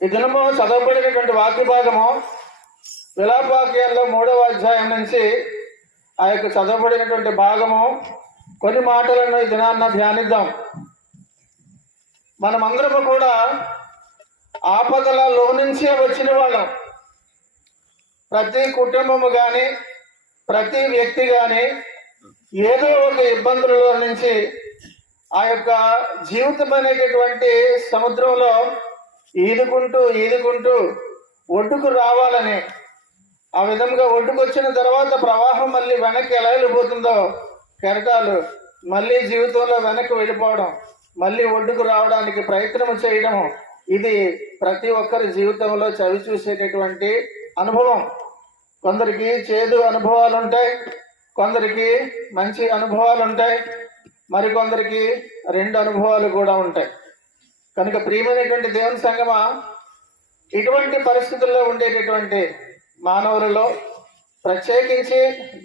ఈ దినము చదవబడినటువంటి వాక్య భాగము విలాపవాక్యాల్లో 3వ అధ్యాయం నుంచి ఆ యొక్క చదవబడినటువంటి భాగము కొన్ని మాటలను ఈ దినాన్న ధ్యానిద్దాం. మనమందరము కూడా ఆపదలలో నుంచే వచ్చిన వాళ్ళం. ప్రతి కుటుంబము కానీ ప్రతి వ్యక్తి కానీ ఏదో ఒక ఇబ్బందులలో నుంచి ఆ యొక్క జీవితం అనేటటువంటి సముద్రంలో ఈదుకుంటూ ఒడ్డుకు రావాలని, ఆ విధంగా ఒడ్డుకు వచ్చిన తర్వాత ప్రవాహం మళ్ళీ వెనక్కి ఎలా వెళ్ళిపోతుందో కెరటాలు మళ్ళీ జీవితంలో వెనక్కి వెళ్ళిపోవడం, మళ్ళీ ఒడ్డుకు రావడానికి ప్రయత్నం చేయడం, ఇది ప్రతి ఒక్కరి జీవితంలో చవి చూసేటటువంటి అనుభవం. కొందరికి చేదు అనుభవాలు ఉంటాయి, కొందరికి మంచి అనుభవాలు ఉంటాయి, మరికొందరికి 2 అనుభవాలు కూడా ఉంటాయి. కనుక ప్రియమైనటువంటి దేవుని సంగమా, ఇటువంటి పరిస్థితుల్లో ఉండేటటువంటి మానవులలో ప్రత్యేకించి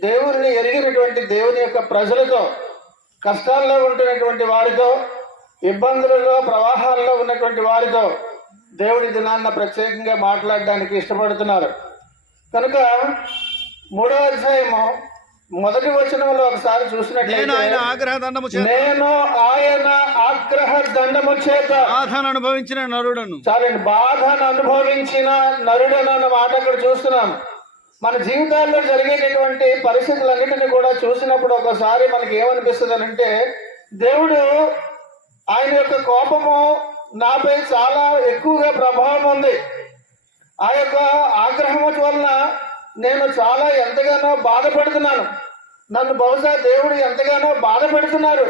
దేవుడిని ఎరిగినటువంటి దేవుని యొక్క ప్రజలతో, కష్టాల్లో ఉంటున్నటువంటి వారితో, ఇబ్బందులలో ప్రవాహాల్లో ఉన్నటువంటి వారితో దేవుడి దినాన్న ప్రత్యేకంగా మాట్లాడడానికి ఇష్టపడుతున్నారు. కనుక 3వ అధ్యాయము 1వ వచనంలో ఒకసారి చూసినట్లయితే, నేను ఆయన ఆగ్రహ దండము చేత బాధను అనుభవించిన నరుడను. చాలండి, బాధను అనుభవించిన నరుడను అన్న మాట అక్కడ చూస్తున్నాం. మన జీవితాల్లో జరిగేటటువంటి పరిస్థితులన్నిటిని కూడా చూసినప్పుడు ఒకసారి మనకి ఏమనిపిస్తుంది అంటే, దేవుడు ఆయన యొక్క కోపము నాపై చాలా ఎక్కువగా ప్రభావం ఉంది. ఆ యొక్క ఆగ్రహము వలన నేను చాలా ఎంతగానో బాధపడుతున్నాను. నన్ను బహుశా దేవుడు ఎంతగానో బాధ పెడుతున్నారు,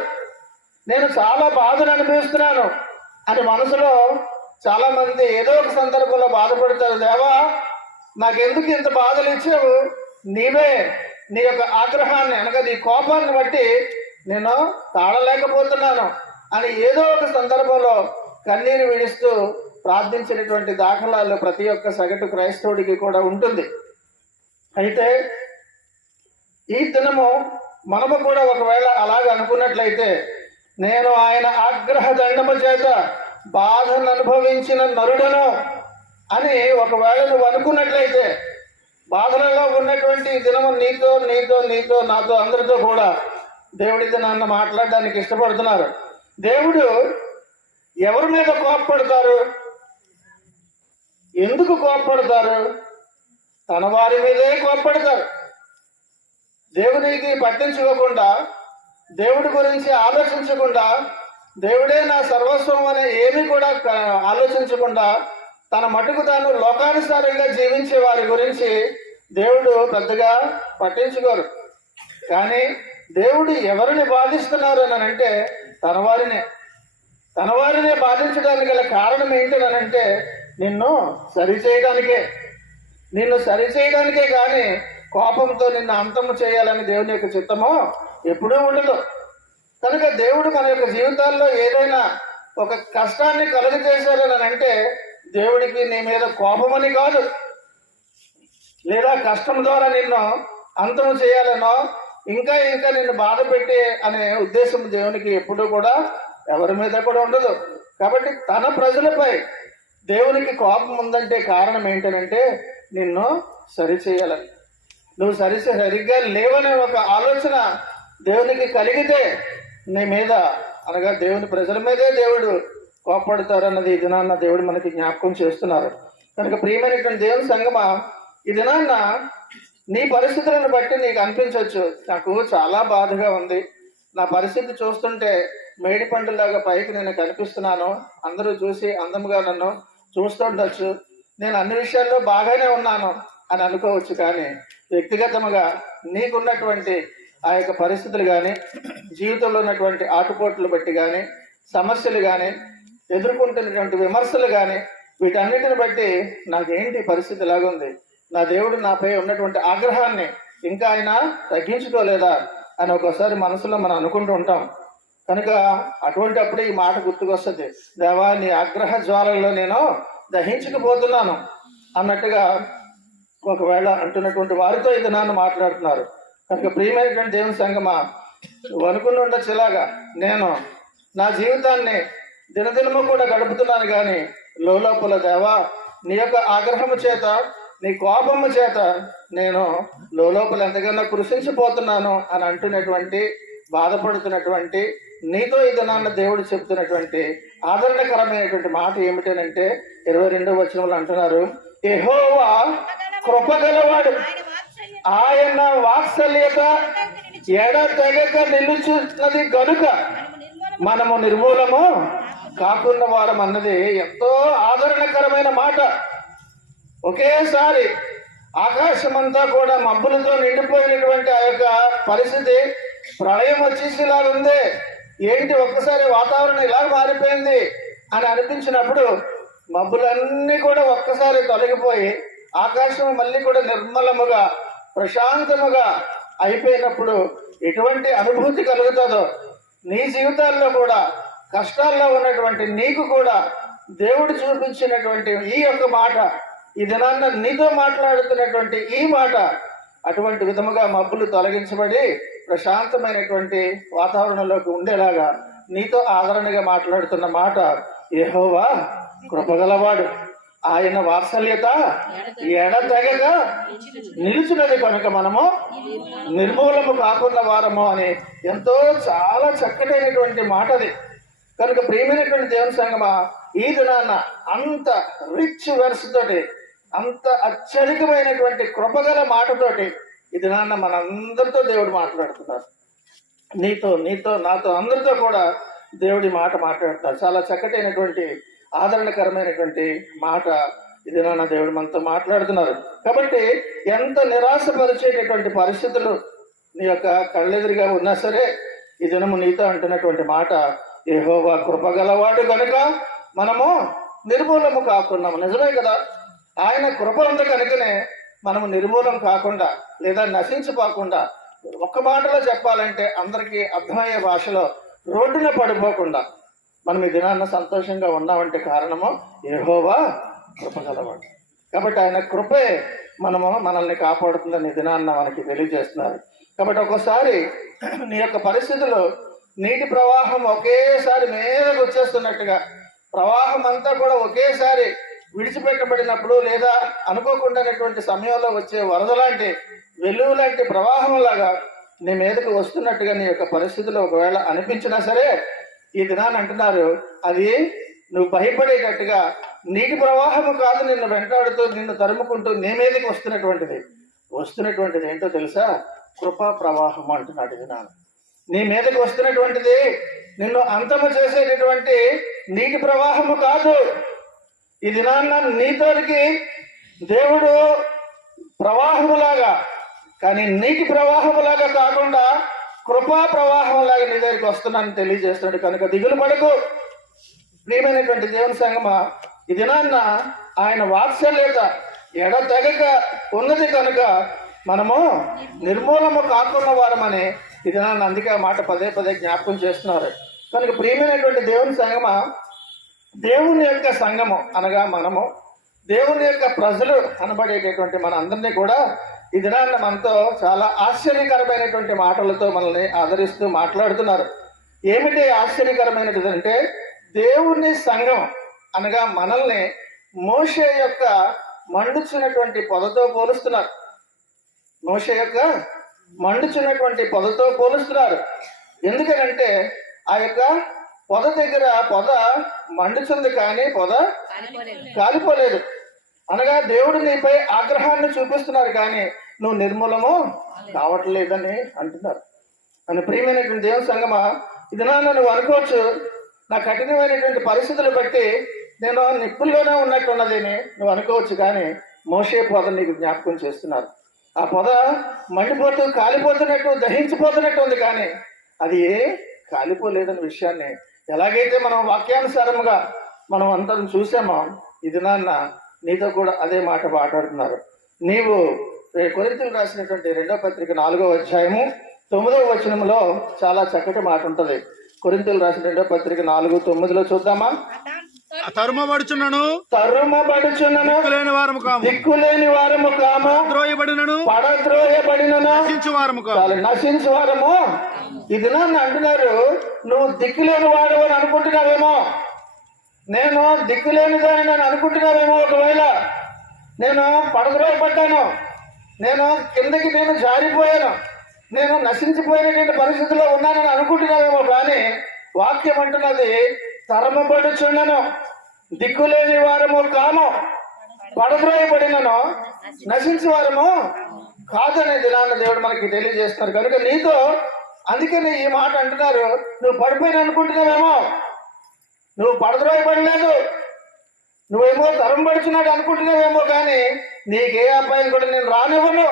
నేను చాలా బాధను అనుభవిస్తున్నాను అని మనసులో చాలా మంది ఏదో ఒక సందర్భంలో బాధపడతారు. దేవా, నాకెందుకు ఇంత బాధలు ఇచ్చావు? నీవే నీ యొక్క ఆగ్రహాన్ని అనగా నీ కోపాన్ని బట్టి నేను తాళలేకపోతున్నాను అని ఏదో ఒక సందర్భంలో కన్నీరు విడుస్తూ ప్రార్థించినటువంటి దాఖలాలు ప్రతి ఒక్క సగటు క్రైస్తవుడికి కూడా ఉంటుంది. అయితే ఈ దినము మనము కూడా ఒకవేళ అలాగ అనుకున్నట్లయితే, నేను ఆయన ఆగ్రహ దండము చేత బాధను అనుభవించిన నరుడను అని ఒకవేళ నువ్వు అనుకున్నట్లయితే, బాధలలో ఉన్నటువంటి దినము నీతో నాతో అందరితో కూడా దేవుడి దినాన్ని మాట్లాడడానికి ఇష్టపడుతున్నారు. దేవుడు ఎవరి మీద కోపపడతారు? ఎందుకు కోపపడతారు? తన వారి మీదే కోపపడతారు. దేవునికి పట్టించుకోకుండా, దేవుడి గురించి ఆలోచించకుండా, దేవుడే నా సర్వస్వం అనే ఏమీ కూడా ఆలోచించకుండా తన మటుకు తాను లోకానుసారంగా జీవించే వారి గురించి దేవుడు పెద్దగా పట్టించుకోరు. కానీ దేవుడు ఎవరిని బాధిస్తున్నారు అని అంటే తన వారినే బాధించడానికి గల కారణం ఏంటనంటే నిన్ను సరిచేయడానికే కానీ కోపంతో నిన్ను అంతము చేయాలని దేవుని యొక్క చిత్తము ఎప్పుడూ ఉండదు. కనుక దేవుడు మన యొక్క జీవితాల్లో ఏదైనా ఒక కష్టాన్ని కలుగజేశారని అంటే దేవుడికి నీ మీద కోపమని కాదు, లేదా కష్టం ద్వారా నిన్ను అంతము చేయాలనో ఇంకా నిన్ను బాధ పెట్టే అనే ఉద్దేశం దేవునికి ఎప్పుడూ కూడా ఎవరి మీద కూడా ఉండదు. కాబట్టి తన ప్రజలపై దేవునికి కోపం ఉందంటే కారణం ఏంటనంటే నిన్ను సరిచేయాలని, నువ్వు సరిగ్గా లేవనే ఒక ఆలోచన దేవునికి కలిగితే నీ మీద అనగా దేవుని ప్రజల మీదే దేవుడు కోపపడతారన్నది ఈ దినాన్న దేవుడు మనకి జ్ఞాపకం చేస్తున్నారు. కనుక ప్రియమైనటువంటి దేవుని సంగమా, ఈ దినాన్న నీ పరిస్థితులను బట్టి నీకు అనిపించవచ్చు, నాకు చాలా బాధగా ఉంది, నా పరిస్థితి చూస్తుంటే మేడి పండులాగా పైకి నేను కనిపిస్తున్నాను, అందరూ చూసి అందముగా నన్ను చూస్తుండొచ్చు, నేను అన్ని విషయాల్లో బాగానే ఉన్నాను అని అనుకోవచ్చు. కానీ వ్యక్తిగతంగా నీకున్నటువంటి ఆ యొక్క పరిస్థితులు కానీ, జీవితంలో ఉన్నటువంటి ఆటుపోట్లు బట్టి కానీ, సమస్యలు కానీ, ఎదుర్కొంటున్నటువంటి విమర్శలు కానీ, వీటన్నిటిని బట్టి నాకేంటి పరిస్థితి ఎలాగుంది, నా దేవుడు నాపై ఉన్నటువంటి ఆగ్రహాన్ని ఇంకా ఆయన తగ్గించుకోలేదా అని ఒక్కోసారి మనసులో మనం అనుకుంటూ ఉంటాం. కనుక అటువంటి అప్పుడే ఈ మాట గుర్తుకొస్తుంది, దేవా నీ ఆగ్రహ జ్వాలల్లో నేను దహించుకుపోతున్నాను అన్నట్టుగా ఒకవేళ అంటున్నటువంటి వారితో ఇది నాన్న మాట్లాడుతున్నారు. కనుక ప్రియమైనటువంటి దేవుని సంగమా, నువ్వు అనుకుని ఉండొచ్చు ఇలాగా, నేను నా జీవితాన్ని దినదినము కూడా గడుపుతున్నాను, కానీ లోపల దేవా నీ యొక్క ఆగ్రహము చేత నీ కోపము చేత నేను లోపల ఎంతకన్నా కృషించిపోతున్నాను అని అంటున్నటువంటి బాధపడుతున్నటువంటి నీతో ఈ దినాన్న దేవుడు చెప్తున్నటువంటి ఆదరణకరమైనటువంటి మాట ఏమిటనంటే 22వ వచనంలో అంటున్నారు, యెహోవా కృపగలవాడు, ఆయన వాత్సల్యత ఎడతెగక నిలుచున్నది గనుక మనము నిర్మూలము కాకుండా వారం అన్నది ఎంతో ఆదరణకరమైన మాట. ఒకేసారి ఆకాశమంతా కూడా మబ్బులతో నిండిపోయినటువంటి ఆ యొక్క పరిస్థితి, ప్రళయం వచ్చేసేలాగుంది, ఏంటి ఒక్కసారి వాతావరణం ఇలా మారిపోయింది అని అనిపించినప్పుడు మబ్బులన్నీ కూడా ఒక్కసారి తొలగిపోయి ఆకాశం మళ్ళీ కూడా నిర్మలముగా ప్రశాంతముగా అయిపోయినప్పుడు ఎటువంటి అనుభూతి కలుగుతుందో నీ జీవితాల్లో కూడా కష్టాల్లో ఉన్నటువంటి నీకు కూడా దేవుడు చూపించినటువంటి ఈ యొక్క మాట, ఈ దినాన్న నీతో మాట్లాడుతున్నటువంటి ఈ మాట అటువంటి విధముగా మబ్బులు తొలగించబడి ప్రశాంతమైనటువంటి వాతావరణంలోకి ఉండేలాగా నీతో ఆదరణగా మాట్లాడుతున్న మాట, యెహోవా కృపగలవాడు, ఆయన వాత్సల్యత ఎడతెగక నిలుచున్నది కనుక మనము నిర్మూలము కాకుండా వారము అని ఎంతో చాలా చక్కటైనటువంటి మాట అది. కనుక ప్రియమైనటువంటి దేవుని సంగమా, ఈ దినాన్న అంత రిచ్ వెర్స్ తోటి, అంత అత్యధికమైనటువంటి కృపగల మాటతోటి ఈ దినాన్న మనందరితో దేవుడు మాట్లాడుతున్నారు. నీతో నాతో అందరితో కూడా దేవుడి మాట మాట్లాడతారు. చాలా చక్కటైనటువంటి ఆదరణకరమైనటువంటి మాట ఇది నాన్న దేవుడు మనతో మాట్లాడుతున్నారు. కాబట్టి ఎంత నిరాశపరిచేటటువంటి పరిస్థితులు నీ యొక్క కళ్ళెదురుగా ఉన్నా సరే ఈ దినము నీతో అంటున్నటువంటి మాట, యెహోవా కృపగలవాడు కనుక మనము నిర్మూలము కాకున్నాము. నిజమే కదా, ఆయన కృప ఉంది కనుకనే మనము నిర్మూలం కాకుండా లేదా నశించిపోకుండా, ఒక్క మాటలో చెప్పాలంటే అందరికీ అర్థమయ్యే భాషలో రోడ్డున పడిపోకుండా మనం ఈ దినాన్న సంతోషంగా ఉన్నామంటే కారణము యెహోవా కృపగలవాడు. కాబట్టి ఆయన కృపే మనల్ని కాపాడుతుందని ఈ దినాన్న మనకి తెలియజేస్తున్నారు. కాబట్టి ఒక్కోసారి నీ యొక్క పరిస్థితులు నీటి ప్రవాహం ఒకేసారి మీదకి వచ్చేస్తున్నట్టుగా, ప్రవాహం అంతా కూడా ఒకేసారి విడిచిపెట్టబడినప్పుడు లేదా అనుకోకుండానటువంటి సమయంలో వచ్చే వరద లాంటి వెలుగు లాంటి ప్రవాహం లాగా నీ మీదకి వస్తున్నట్టుగా నీ యొక్క పరిస్థితులు ఒకవేళ అనిపించినా సరే ఈ దినాన్ని అంటున్నారు, అది నువ్వు భయపడేటట్టుగా నీటి ప్రవాహము కాదు, నిన్ను వెంటాడుతూ నిన్ను తరుముకుంటూ నీ మీదకి వస్తున్నటువంటిది ఏంటో తెలుసా? కృపా ప్రవాహం అంటున్నాడు ఈ దినాన్ని. నీ మీదకి వస్తున్నటువంటిది నిన్ను అంతము చేసేటటువంటి నీటి ప్రవాహము కాదు. ఈ దినాన్న నీతోనికి దేవుడు ప్రవాహములాగా, కానీ నీటి ప్రవాహములాగా కాకుండా కృపా ప్రవాహంలాగా నీ దగ్గరికి వస్తున్నానని తెలియజేస్తున్నాడు. కనుక దిగులు పడకు ప్రియమైనటువంటి దేవుని సంగమా. ఈ దినాన్న ఆయన వాత్సల్యత ఎడతెగక ఉన్నది కనుక మనము నిర్మూలము కాకున్న వారమని ఈ దినాన్న అందుకే ఆ మాట పదే జ్ఞాపకం చేస్తున్నారు. కనుక ప్రియమైనటువంటి దేవుని సంగమా, దేవుని యొక్క సంఘము అనగా మనము, దేవుని యొక్క ప్రజలు అనబడేటటువంటి మన అందరినీ కూడా ఈ దినాన్న మనతో చాలా ఆశ్చర్యకరమైనటువంటి మాటలతో మనల్ని ఆదరిస్తూ మాట్లాడుతున్నారు. ఏమిటి ఆశ్చర్యకరమైనది అంటే, దేవుని సంఘం అనగా మనల్ని మోషే యొక్క మండుచున్నటువంటి పొదతో పోలుస్తున్నారు. మోషే యొక్క మండుచున్నటువంటి పొదతో పోలుస్తున్నారు. ఎందుకనంటే ఆ యొక్క పొద దగ్గర పొద మండుచుంది కానీ పొద కాలిపోలేదు. అనగా దేవుడు నీపై ఆగ్రహాన్ని చూపిస్తున్నారు కానీ నువ్వు నిర్మూలము కావట్లేదని అంటున్నారు. అని ప్రియమైనటువంటి దేవుని సంగమా, ఇది నువ్వు అనుకోవచ్చు, నా కఠినమైనటువంటి పరిస్థితులు బట్టి నేను నిప్పుల్లోనే ఉన్నట్టున్నదని నువ్వు అనుకోవచ్చు. కానీ మోషే పొద నీకు జ్ఞాపకం చేస్తున్నారు. ఆ పొద మండిపోతూ కాలిపోతున్నట్టు దహించిపోతున్నట్టు ఉంది కానీ అది కాలిపోలేదన్న విషయాన్ని ఎలాగైతే మనం వాక్యానుసారముగా మనం అందరం చూసామో ఈ దినాన్న నీతో కూడా అదే మాట మాట్లాడుతున్నారు. నీవు కొరింథీయులకు రాసినటువంటి 2వ పత్రిక 4వ అధ్యాయము 9వ వచనంలో చాలా చక్కటి మాట ఉంటుంది. కొరింథీయులకు రాసిన 2వ పత్రిక 4:9 చూద్దామా? తరుమబడుచున్నను దిక్కులేని వారము కాము, పడద్రోయబడినను నశించు వారము. ఈ దినాన్ని అంటున్నారు, నువ్వు దిక్కులేని వాడు అని అనుకుంటున్నావేమో, నేను దిక్కులేనిదని నేను అనుకుంటున్నావేమో, ఒకవేళ నేను పడద్రోయబడ్డాను, నేను కిందకి నేను జారిపోయాను, నేను నశించిపోయినటువంటి పరిస్థితిలో ఉన్నానని అనుకుంటున్నావేమో, కానీ వాక్యం అంటున్నది తరమబడుచుండను, దిక్కులేని వారము కాము, పడద్రోయబడినను నశించి వారము కాదనే దినాన్న దేవుడు మనకి తెలియజేస్తున్నారు. కనుక నీతో అందుకని ఈ మాట అంటున్నారు, నువ్వు పడిపోయిన అనుకుంటున్నావేమో, నువ్వు పడద్రోయబడలేదు, నువ్వేమో తరం పడుచున్నాడు అనుకుంటున్నావేమో, కానీ నీకే అపాయం కూడా నేను రానివ్వను.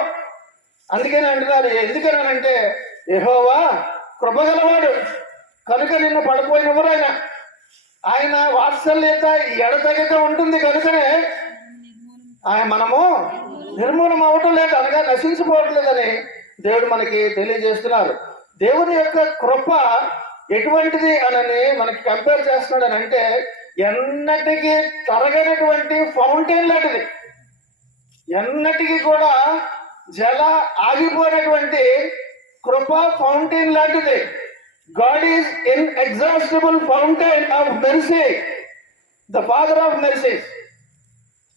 అందుకని అంటున్నారు. ఎందుకనంటే యెహోవా కృపగలవాడు కనుక నిన్ను పడిపోయినవారు. ఆయన వాత్సల్యత ఎడతెగక ఉంటుంది కనుకనే మనము నిర్మూలం అవటం లేదు, అనగా నశించిపోవట్లేదని దేవుడు మనకి తెలియజేస్తున్నారు. దేవుని యొక్క కృప ఎటువంటిది అని మనకి కంపేర్ చేస్తున్నాడు అని అంటే, ఎన్నటికీ తరగనటువంటి ఫౌంటైన్ లాంటిది, ఎన్నటికీ కూడా జల ఆగిపోయినటువంటి కృప ఫౌంటైన్ లాంటిది. God is inexhaustible fountain of mercy, the father of mercies.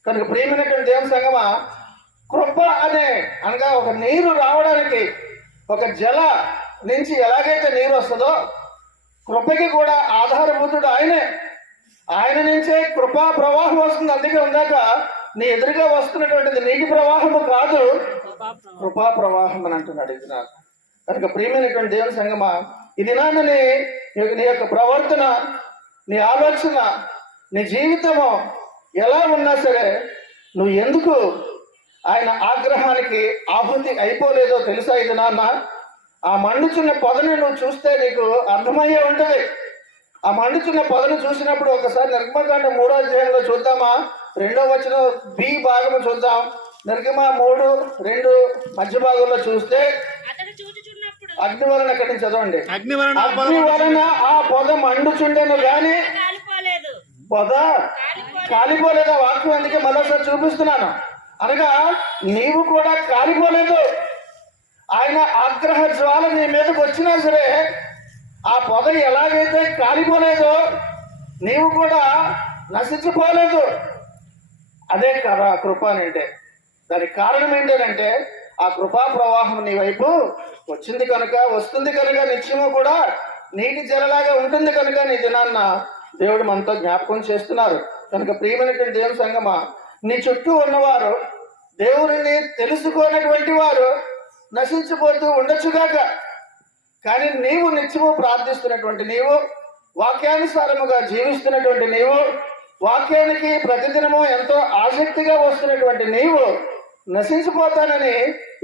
కనుక ప్రియమైనటువంటి దేవుని సంగమా, కృప అనగా ఒక నీరు రావడానికి, ఒక జల నుంచి ఎలాగైతే నీరు వస్తుందో కృపకి కూడా ఆధారభూతుడు ఆయనే. ఆయన నుంచే కృపా ప్రవాహం వస్తుంది. అందుకే ఉందాక నీ ఎదురుగా వస్తున్నటువంటిది నీటి ప్రవాహము కాదు, కృపా ప్రవాహం అని అంటున్నాడు ఇది నాకు. కనుక ప్రియమైనటువంటి దేవుని సంగమా, ఇది నాన్నని నీ యొక్క ప్రవర్తన, నీ ఆలోచన, నీ జీవితము ఎలా ఉన్నా సరే నువ్వు ఎందుకు ఆయన ఆగ్రహానికి ఆహుతి అయిపోలేదో తెలుసా? ఇది నాన్న, ఆ మండుచున్న పొదను నువ్వు చూస్తే నీకు అర్థమయ్యే ఉంటుంది. ఆ మండుచున్న పొదను చూసినప్పుడు ఒకసారి నిర్గమకాండం 3వ అధ్యాయంలో చూద్దామా, 2వ వచనం బి భాగము చూద్దాం. నిర్గమ 3:2 మధ్య భాగంలో చూస్తే, అగ్ని వలన అక్కడి నుంచి చదవండి. అగ్ని వలన ఆ పొద మండుచుండెను గాని పొద కాలిపోలేదు. ఆ వాక్యం అందుకే మరోసారి చూపిస్తున్నాను. అనగా నీవు కూడా కాలిపోలేదు. ఆయన ఆగ్రహ జ్వాల నీ మీదకి వచ్చినా సరే ఆ పొద ఎలాగైతే కాలిపోలేదో నీవు కూడా నశించిపోలేదు. అదే కదా కృప అంటే. దానికి కారణం ఏంటంటే ఆ కృపా ప్రవాహం నీ వైపు వచ్చింది కనుక, వస్తుంది కనుక, నిత్యము కూడా నీటి జలలాగా ఉంటుంది కనుక నీ దినాన్న దేవుడు మనతో జ్ఞాపకం చేస్తున్నారు. కనుక ప్రియమైనటువంటి దేవుని సంగమా, నీ చుట్టూ ఉన్నవారు దేవుడిని తెలుసుకోనటువంటి వారు నశించిపోతూ ఉండొచ్చుగాక, కానీ నీవు నిత్యము ప్రార్థిస్తున్నటువంటి నీవు, వాక్యానుసారముగా జీవిస్తున్నటువంటి నీవు, వాక్యానికి ప్రతిదినము ఎంతో ఆసక్తిగా వస్తున్నటువంటి నీవు నశించిపోతానని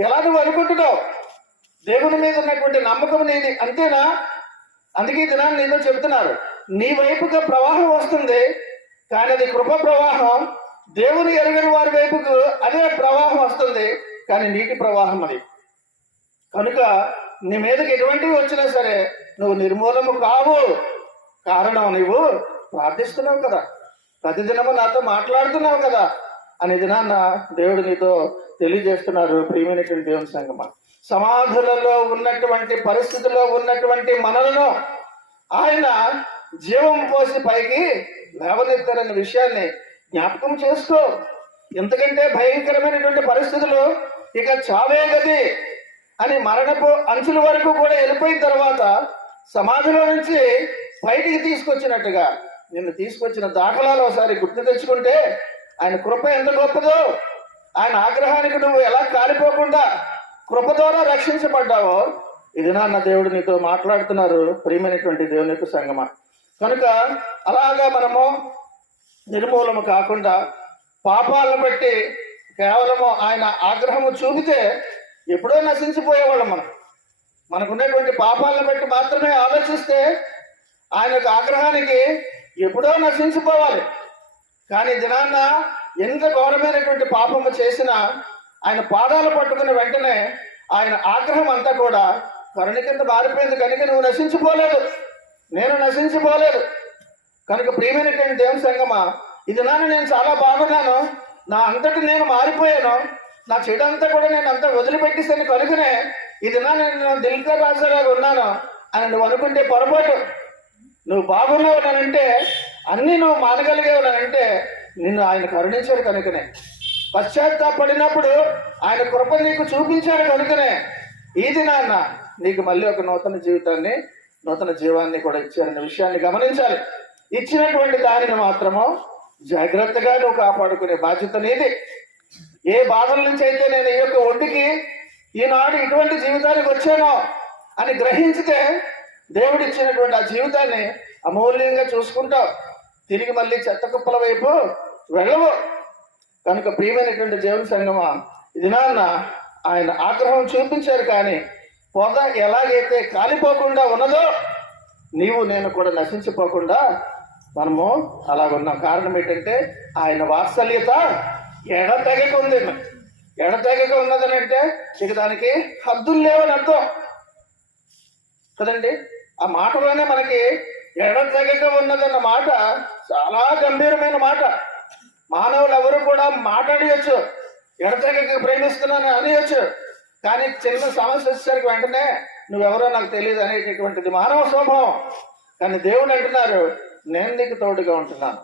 ఎలా నువ్వు అనుకుంటున్నావు? దేవుని మీద ఉన్నటువంటి నమ్మకం నీది అంతేనా? అందుకే దినాన్ని నీతో చెబుతున్నారు, నీ వైపుగా ప్రవాహం వస్తుంది, కానీ అది కృప ప్రవాహం. దేవుని ఎరుగని వారి వైపుకు అదే ప్రవాహం వస్తుంది, కానీ నీటి ప్రవాహం అది. కనుక నీ మీదకి ఎటువంటివి వచ్చినా సరే నువ్వు నిర్మూలము కావు. కారణం నువ్వు ప్రార్థిస్తున్నావు కదా, ప్రతిదినము నాతో మాట్లాడుతున్నావు కదా అనే దినాన్న దేవుడు నీతో తెలియజేస్తున్నారు. ప్రియమైనటువంటి దేవుని సంగమా, సమాధులలో ఉన్నటువంటి పరిస్థితుల్లో ఉన్నటువంటి మనలను ఆయన జీవం పోసి పైకి లేవనెత్తారనే విషయాన్ని జ్ఞాపకం చేసుకో. ఎంతకంటే భయంకరమైనటువంటి పరిస్థితులు ఇక చావే గది అని మరణపు అంచుల వరకు కూడా వెళ్ళిపోయిన తర్వాత సమాధిలో నుంచి బయటికి తీసుకొచ్చినట్టుగా నిన్ను తీసుకొచ్చిన దాఖలాలు ఒకసారి గుర్తు తెచ్చుకుంటే ఆయన కృప ఎంత గొప్పదో, ఆయన ఆగ్రహానికి నువ్వు ఎలా కాలిపోకుండా కృప ద్వారా రక్షించబడ్డావో ఇది నాన్న దేవుడు నీతో మాట్లాడుతున్నారు. ప్రియమైనటువంటి దేవుని యొక్క సంగమా, కనుక అలాగా మనము నిర్మూలము కాకుండా పాపాలను బట్టి కేవలము ఆయన ఆగ్రహము చూపితే ఎప్పుడో నశించిపోయేవాళ్ళం. మనకున్నటువంటి పాపాలను బట్టి మాత్రమే ఆలోచిస్తే ఆయన యొక్క ఆగ్రహానికి ఎప్పుడో నశించిపోవాలి. కానీ దినాన్న ఎంత ఘోరమైనటువంటి పాపము చేసినా ఆయన పాదాలు పట్టుకున్న వెంటనే ఆయన ఆగ్రహం అంతా కూడా కరుణ కింద మారిపోయింది కనుక నువ్వు నశించిపోలేదు, నేను నశించిపోలేదు. కనుక ప్రియమైనటువంటి దేవుని సంగమా, ఇది నేను చాలా బాగున్నాను, నా అంతటి నేను మారిపోయాను, నా చెడంతా కూడా నేను అంతా వదిలిపెట్టేసాను కనుకనే ఇది నేను దిల్కర్ రాజాగా ఉన్నాను అని నువ్వు అనుకుంటే పొరపాటు. నువ్వు బాగున్నావు అంటే అన్నీ నువ్వు మానగలిగేవు అంటే నిన్ను ఆయన కరుణించాడు కనుకనే. పశ్చాత్తాపడినప్పుడు ఆయన కృప నీకు చూపించాడు కనుకనే ఈ దినాన్న నీకు మళ్ళీ ఒక నూతన జీవితాన్ని, నూతన జీవాన్ని కూడా ఇచ్చారనే విషయాన్ని గమనించాలి. ఇచ్చినటువంటి దానిని మాత్రము జాగ్రత్తగా నువ్వు కాపాడుకునే బాధ్యత నీది. ఏ బాధల నుంచి అయితే నేను ఈ యొక్క ఒడ్డుకి ఈనాడు ఇటువంటి జీవితానికి వచ్చానో అని గ్రహించితే దేవుడు ఇచ్చినటువంటి ఆ జీవితాన్ని అమూల్యంగా చూసుకుంటావు. తిరిగి మళ్ళీ చెత్త కుప్పల వైపు వెళ్ళవు. కనుక ప్రియమైనటువంటి దేవుని సంగమా, ఇది నాన్న ఆయన ఆగ్రహం చూపించారు, కానీ పొద ఎలాగైతే కాలిపోకుండా ఉన్నదో నీవు నేను కూడా నశించిపోకుండా మనము అలాగున్నాం. కారణం ఏంటంటే ఆయన వాత్సల్యత ఎడతెగక ఉంది. ఎడతెగక ఉన్నదని అంటే ఇక దానికి హద్దులు లేవని అర్థం కదండి. ఆ మాటలోనే మనకి ఎడతెగక ఉన్నదన్న మాట చాలా గంభీరమైన మాట. మానవులు ఎవరు కూడా మాట్లాడవచ్చు, ఎడతెగక ప్రేమిస్తున్నాను అనేయచ్చు, కానీ చిన్న సమస్య వచ్చేసరికి వెంటనే నువ్వెవరో నాకు తెలియదు అనేటటువంటిది మానవ స్వభావం. కానీ దేవుడు అంటున్నారు, నేను నీకు తోడుగా ఉంటున్నాను,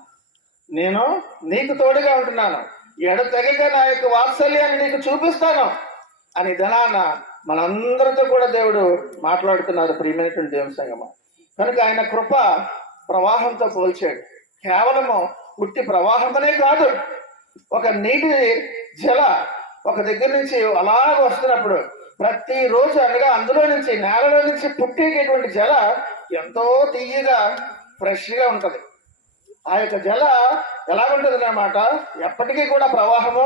నేను నీకు తోడుగా ఉంటున్నాను, ఎడతెగక నా యొక్క వాత్సల్యాన్ని నీకు చూపిస్తాను అని ధనాన మనందరితో కూడా దేవుడు మాట్లాడుతున్నారు. ప్రియమైనటువంటి దేవుని సంగమం కనుక ఆయన కృప ప్రవాహంతో పోల్చాడు. కేవలము ఉట్టి ప్రవాహమనే కాదు, ఒక నీటి జల ఒక దగ్గర నుంచి అలాగ వస్తున్నప్పుడు ప్రతిరోజు అనగా అందులో నుంచి నేలలో నుంచి పుట్టేటటువంటి జల ఎంతో తీయగా ఫ్రెష్గా ఉంటుంది. ఆ యొక్క జల ఎలాగుంటుంది అన్నమాట, ఎప్పటికీ కూడా ప్రవాహము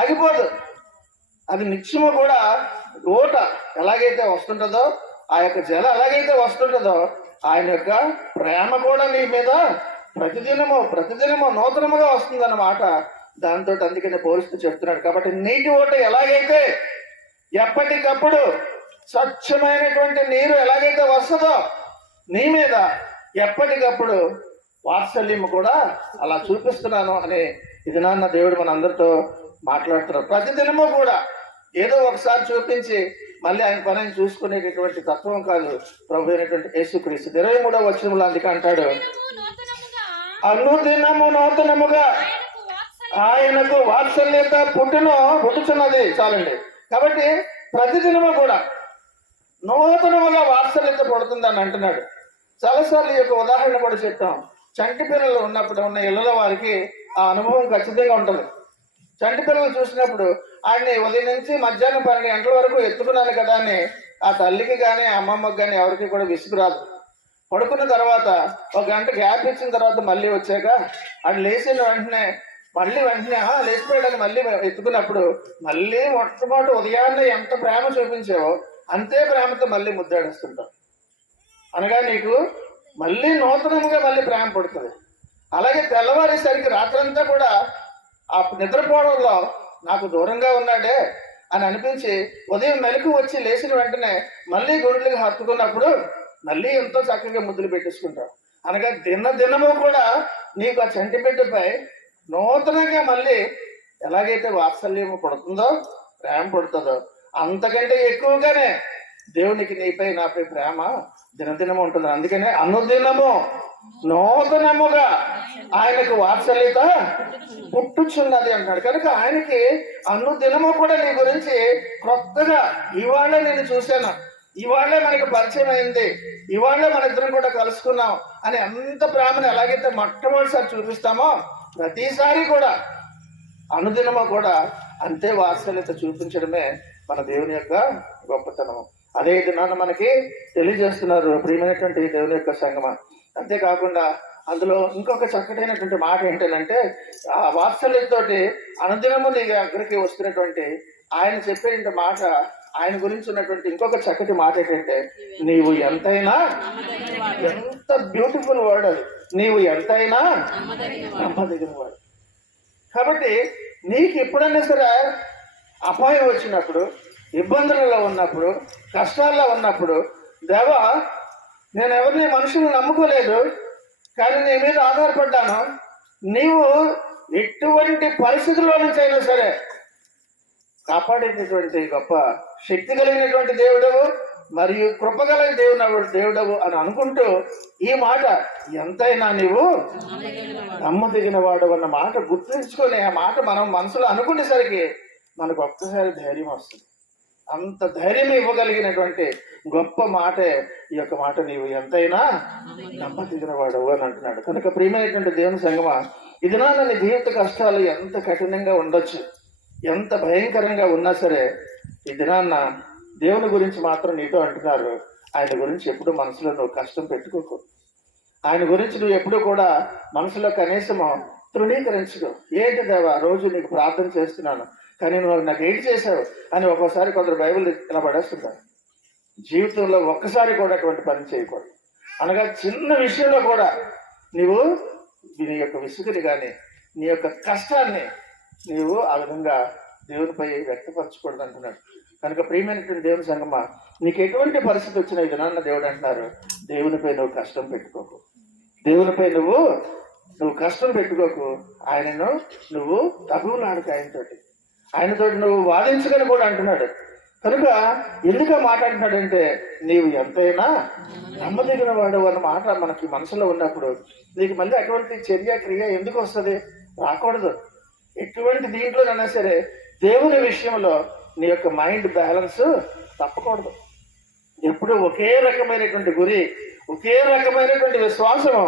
ఆగిపోదు. అది నిత్యము కూడా ఓట ఎలాగైతే వస్తుంటుందో, ఆ యొక్క జల ఎలాగైతే వస్తుంటుందో ఆయన యొక్క ప్రేమ కూడా నీ మీద ప్రతిదినము నూతనముగా వస్తుందన్నమాట. దాంతో అందుకనే పోలిస్తూ చెప్తున్నాడు. కాబట్టి నీటి ఓట ఎలాగైతే ఎప్పటికప్పుడు స్వచ్ఛమైనటువంటి నీరు ఎలాగైతే వస్తుందో నీ మీద ఎప్పటికప్పుడు వాత్సల్యము కూడా అలా చూపిస్తున్నాను అని ఇది నాన్న దేవుడు మన అందరితో మాట్లాడుతున్నారు. ప్రతిదినము కూడా ఏదో ఒకసారి చూపించి మళ్ళీ ఆయన పనిని చూసుకునేటటువంటి తత్వం కాదు ప్రభు అయినటువంటి యేసుక్రీస్తు. 23వ వచనంలో అందుకే అంటాడు, అనుదినము నూతనముగా ఆయనకు వాత్సల్యత పుట్టుచున్నది. చాలండి. కాబట్టి ప్రతిదినము కూడా నూతనముగా వాత్సల్యత పుడుతుందని అంటున్నాడు. చాలాసార్లు ఈ యొక్క ఉదాహరణ కూడా చెప్తాం. చంటి పిల్లలు ఉన్నప్పుడు ఉన్న ఇళ్లలో వారికి ఆ అనుభవం ఖచ్చితంగా ఉంటుంది. చంటి పిల్లలు చూసినప్పుడు ఆయన్ని ఉదయం నుంచి మధ్యాహ్నం 12 గంటల వరకు ఎత్తుకున్నాను కదా అని ఆ తల్లికి కానీ ఆ అమ్మమ్మకి కానీ ఎవరికి కూడా విసుగురాదు. పడుకున్న తర్వాత ఒక గంట గ్యాప్ ఇచ్చిన తర్వాత మళ్ళీ వచ్చాక అది లేచిన వెంటనే లేచిపోయాడని మళ్ళీ ఎత్తుకున్నప్పుడు మళ్ళీ మొట్టమొదటి ఉదయాన్నే ఎంత ప్రేమ చూపించావో అంతే ప్రేమతో మళ్ళీ ముద్దాడేస్తుంటాం. అనగా నీకు మళ్ళీ నూతనముగా మళ్ళీ ప్రేమ పడుతుంది. అలాగే తెల్లవారేసరికి రాత్రంతా కూడా ఆ నిద్రపోవడంలో నాకు దూరంగా ఉన్నాడే అని అనిపించి ఉదయం మెలకు వచ్చి లేచిన వెంటనే మళ్ళీ గుండెలకు హత్తుకున్నప్పుడు మళ్ళీ ఎంతో చక్కగా ముద్దులు పెట్టేసుకుంటాం. అనగా దినము కూడా నీకు ఆ చంటి బిడ్డపై నూతనంగా మళ్ళీ ఎలాగైతే వాత్సల్యము పడుతుందో, ప్రేమ పడుతుందో అంతకంటే ఎక్కువగానే దేవునికి నీపై నాపై ప్రేమ దినదినము ఉంటుంది. అందుకనే అనుదినము నూతనముగా ఆయనకు వాత్సల్యత పుట్టుచున్నది అంటాడు. కనుక ఆయనకి అనుదినము కూడా నీ గురించి కొత్తగా ఇవాళ నేను చూశాను, ఇవాళే మనకి పరిచయం అయింది, ఇవాళే మన ఇద్దరం కూడా కలుసుకున్నాం అని అంత ప్రేమను ఎలాగైతే మొట్టమొదటిసారి చూపిస్తామో ప్రతిసారి కూడా అనుదినము కూడా అంతే వాత్సల్యత చూపించడమే మన దేవుని యొక్క గొప్పతనము. అదే దినాన్ని మనకి తెలియజేస్తున్నారు ప్రియమైనటువంటి దేవుని యొక్క సంగమం. అంతేకాకుండా అందులో ఇంకొక చక్కటైనటువంటి మాట ఏంటంటే ఆ వాత్సల్యతోటి అనుదినము నీ దగ్గరికి వస్తున్నటువంటి ఆయన చెప్పే మాట, ఆయన గురించి ఉన్నటువంటి ఇంకొక చక్కటి మాట ఏంటంటే నీవు ఎంతైనా, ఎంత బ్యూటిఫుల్ వర్డ్ అది, నీవు ఎంతైనా నమ్మదగిన వాడు. కాబట్టి నీకు ఎప్పుడైనా సరే అపాయం వచ్చినప్పుడు, ఇబ్బందులలో ఉన్నప్పుడు, కష్టాల్లో ఉన్నప్పుడు, దేవా నేను ఎవరిని మనుషులను నమ్ముకోలేదు కానీ నీ మీద ఆధారపడ్డాను, నీవు ఎటువంటి పరిస్థితుల్లో నుంచి అయినా సరే కాపాడేటటువంటి గొప్ప శక్తి కలిగినటువంటి దేవుడు, మరియు కృపగల దేవుడవు అని అనుకుంటూ ఈ మాట ఎంతైనా నీవు నమ్మదగిన వాడు అన్న మాట గుర్తుంచుకొని ఆ మాట మనం మనసులో అనుకునేసరికి మనకు ఒక్కసారి ధైర్యం వస్తుంది. అంత ధైర్యం ఇవ్వగలిగినటువంటి గొప్ప మాటే ఈ యొక్క మాట, నీవు ఎంతైనా నమ్మదగిన వాడవు అని అంటున్నాడు. కనుక ప్రియమైనటువంటి దేవుని సంగమా, ఇది నా నీ జీవిత కష్టాలు ఎంత కఠినంగా ఉండొచ్చు, ఎంత భయంకరంగా ఉన్నా సరే, ఈ దినాన్న దేవుని గురించి మాత్రం నీతో అంటున్నారు, ఆయన గురించి ఎప్పుడు మనసులో నువ్వు కష్టం పెట్టుకోకు. ఆయన గురించి నువ్వు ఎప్పుడు కూడా మనసులో కనీసము తృణీకరించుకో. ఏంటి దేవా, రోజు నీకు ప్రార్థన చేస్తున్నాను కానీ నువ్వు నాకు ఏంటి చేశావు అని ఒక్కోసారి కొందరు బైబిల్ ఇలా పడేస్తుంటారు. జీవితంలో ఒక్కసారి కూడా అటువంటి పని చేయకూడదు. అనగా చిన్న విషయంలో కూడా నీవు నీ యొక్క విసుగుని కానీ నీ యొక్క కష్టాన్ని నీవు ఆ విధంగా దేవునిపై వ్యక్తపరచకూడదు అంటున్నాడు. కనుక ప్రియమైనటువంటి దేవుని సంగమా, నీకు ఎటువంటి పరిస్థితి వచ్చినా ఇది నాన్న దేవుడు అంటున్నారు, దేవునిపై నువ్వు కష్టం పెట్టుకోకు. దేవునిపై నువ్వు కష్టం పెట్టుకోకు. ఆయనను నువ్వు తగులాడుకు ఆయనతో నువ్వు వాదించుకొని కూడా అంటున్నాడు. కనుక ఎందుకు మాట్లాడుతున్నాడంటే, నీవు ఎంతైనా నమ్మదగిన వాడు అన్న మాట మనకి మనసులో ఉన్నప్పుడు నీకు మళ్ళీ అటువంటి చర్య క్రియ ఎందుకు వస్తుంది? రాకూడదు. ఎటువంటి దీంట్లోనైనా సరే దేవుని విషయంలో నీ యొక్క మైండ్ బ్యాలెన్స్ తప్పకూడదు. ఎప్పుడు ఒకే రకమైనటువంటి గురి, ఒకే రకమైనటువంటి విశ్వాసము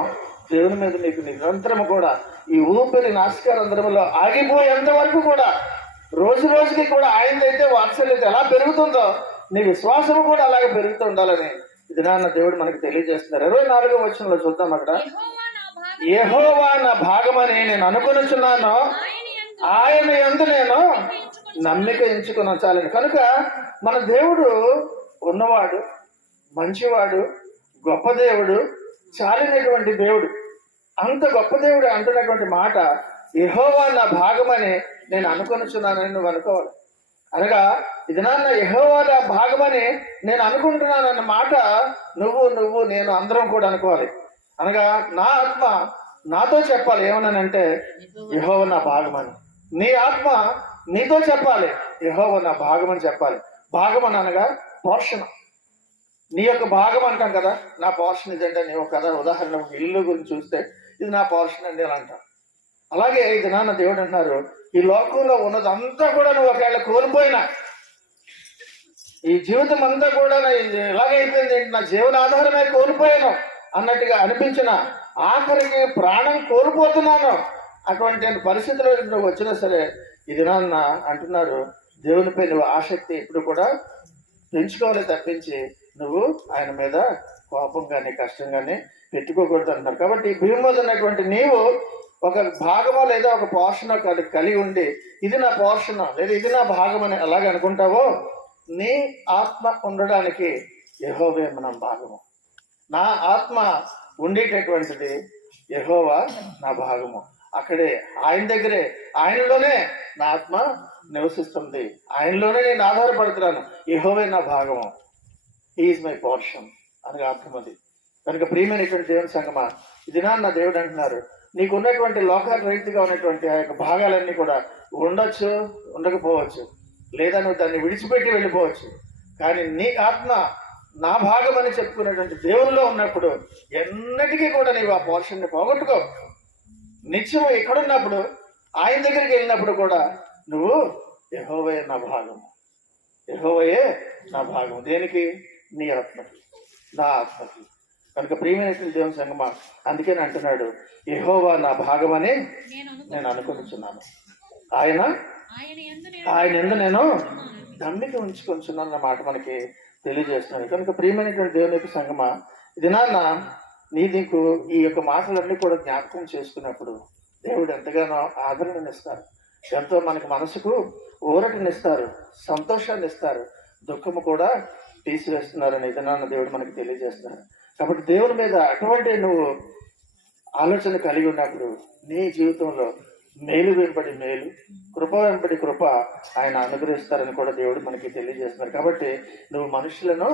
దేవుని మీద నీకు నిరంతరము కూడా ఈ ఊపిరి నాసికారంధ్రములో ఆగిపోయేంత వరకు కూడా రోజు రోజుకి కూడా ఆయనదైతే వాత్సల్యత ఎలా పెరుగుతుందో నీ విశ్వాసము కూడా అలాగే పెరుగుతూ ఉండాలని ఇది నాన్న దేవుడు మనకు తెలియజేస్తున్నారు. 24వ వచనంలో చూద్దాం. అక్కడ యెహోవా నా భాగమని నేను అనుకొనుచున్నాను, ఆయన యందు నేను నమ్మిక ఎంచుకొని ఉంచాలని. కనుక మన దేవుడు ఉన్నవాడు, మంచివాడు, గొప్ప దేవుడు, చాలినటువంటి దేవుడు. అంత గొప్ప దేవుడు అంటున్నటువంటి మాట యెహోవా నా భాగమని నేను అనుకొనుచున్నానని నువ్వు అనుకోవాలి. అనగా ఇది నాన్న యెహోవా నా భాగమని నేను అనుకుంటున్నానన్న మాట నువ్వు నేను అందరం కూడా అనుకోవాలి. అనగా నా ఆత్మ నాతో చెప్పాలి ఏమన్నానంటే, యెహోవా నా భాగమని. నీ ఆత్మ నీతో చెప్పాలి, యెహోవా నా భాగమని చెప్పాలి. భాగమని అనగా పోషణ. నీ యొక్క భాగం అంటాం కదా, నా పోర్షన్ ఇదంటే నీవు కదా. ఉదాహరణ ఇల్లు గురించి చూస్తే ఇది నా పోర్షన్ అండి అని అంటాం. అలాగే ఇది నాన్న దేవుడు అంటున్నారు, ఈ లోకంలో ఉన్నదంతా కూడా నువ్వు ఒకవేళ కోల్పోయినా, ఈ జీవితం అంతా కూడా ఎలాగైపోయింది, నా జీవనాధారమే కోల్పోయాను అన్నట్టుగా అనిపించిన, ఆఖరికి ప్రాణం కోల్పోతున్నాను అటువంటి పరిస్థితుల్లో నువ్వు వచ్చినా సరే, ఇది నాన్న అంటున్నారు, దేవునిపై నువ్వు ఆసక్తి ఇప్పుడు కూడా పెంచుకోవాలి తప్పించి నువ్వు ఆయన మీద కోపం కానీ కష్టం కానీ పెట్టుకోకూడదు అంటున్నారు. కాబట్టి భూమి మీద ఉన్నటువంటి నీవు ఒక భాగమో లేదా ఒక పోర్షన్ కలిగి ఉండి ఇది నా పోర్షన్ లేదా ఇది నా భాగం అని ఎలాగ అనుకుంటావో, నీ ఆత్మ ఉండడానికి యెహోవే మన భాగము. నా ఆత్మ ఉండేటటువంటిది యెహోవా నా భాగము. అక్కడే ఆయన దగ్గరే, ఆయనలోనే నా ఆత్మ నివసిస్తుంది, ఆయనలోనే నేను ఆధారపడుతున్నాను. యెహోవే నా భాగము, హీఈస్ మై పోర్షన్ అనగా అర్థం అది. కనుక ప్రియమైనటువంటి దేవుని సంగమా, ఇది నా దేవుడు అంటున్నారు, నీకు ఉన్నటువంటి లోకాల రీతిగా ఉన్నటువంటి ఆ యొక్క భాగాలన్నీ కూడా ఉండొచ్చు, ఉండకపోవచ్చు, లేదా నువ్వు దాన్ని విడిచిపెట్టి వెళ్ళిపోవచ్చు. కానీ నీ ఆత్మ నా భాగం అని చెప్పుకునేటువంటి దేవునిలో ఉన్నప్పుడు ఎన్నటికీ కూడా నీవు ఆ పోర్షన్ని పోగొట్టుకో. నిత్యం ఎక్కడున్నప్పుడు ఆయన దగ్గరికి వెళ్ళినప్పుడు కూడా నువ్వు యెహోవే నా భాగం, యెహోవయే నా భాగం. దేనికి? నీ ఆత్మకి, నా ఆత్మకి. కనుక ప్రియమైనటువంటి దేవుని సంగమా, అందుకని అంటున్నాడు, యెహోవా నా భాగమని నేను అనుకుంటున్నాను, ఆయన యందు నేను నమ్మిక ఉంచుకుంటున్నాను అన్న మాట మనకి తెలియజేస్తున్నాడు. కనుక ప్రియమైనటువంటి దేవుని యొక్క సంగమా, ఇది నాన్న నీకు ఈ యొక్క మాటలన్నీ కూడా జ్ఞాపకం చేసుకున్నప్పుడు దేవుడు ఎంతగానో ఆదరణనిస్తారు, ఎంతో మనకు మనసుకు ఊరటనిస్తారు, సంతోషాన్ని ఇస్తారు, దుఃఖము కూడా తీసివేస్తున్నారని ఇది నాన్న దేవుడు మనకి తెలియజేస్తున్నారు. కాబట్టి దేవుని మీద అటువంటి నువ్వు ఆలోచన కలిగి ఉన్నప్పుడు నీ జీవితంలో మేలు వెంబడి మేలు, కృప వెంబడి కృప ఆయన అనుగ్రహిస్తారని కూడా దేవుడు మనకి తెలియజేస్తున్నారు. కాబట్టి నువ్వు మనుషులను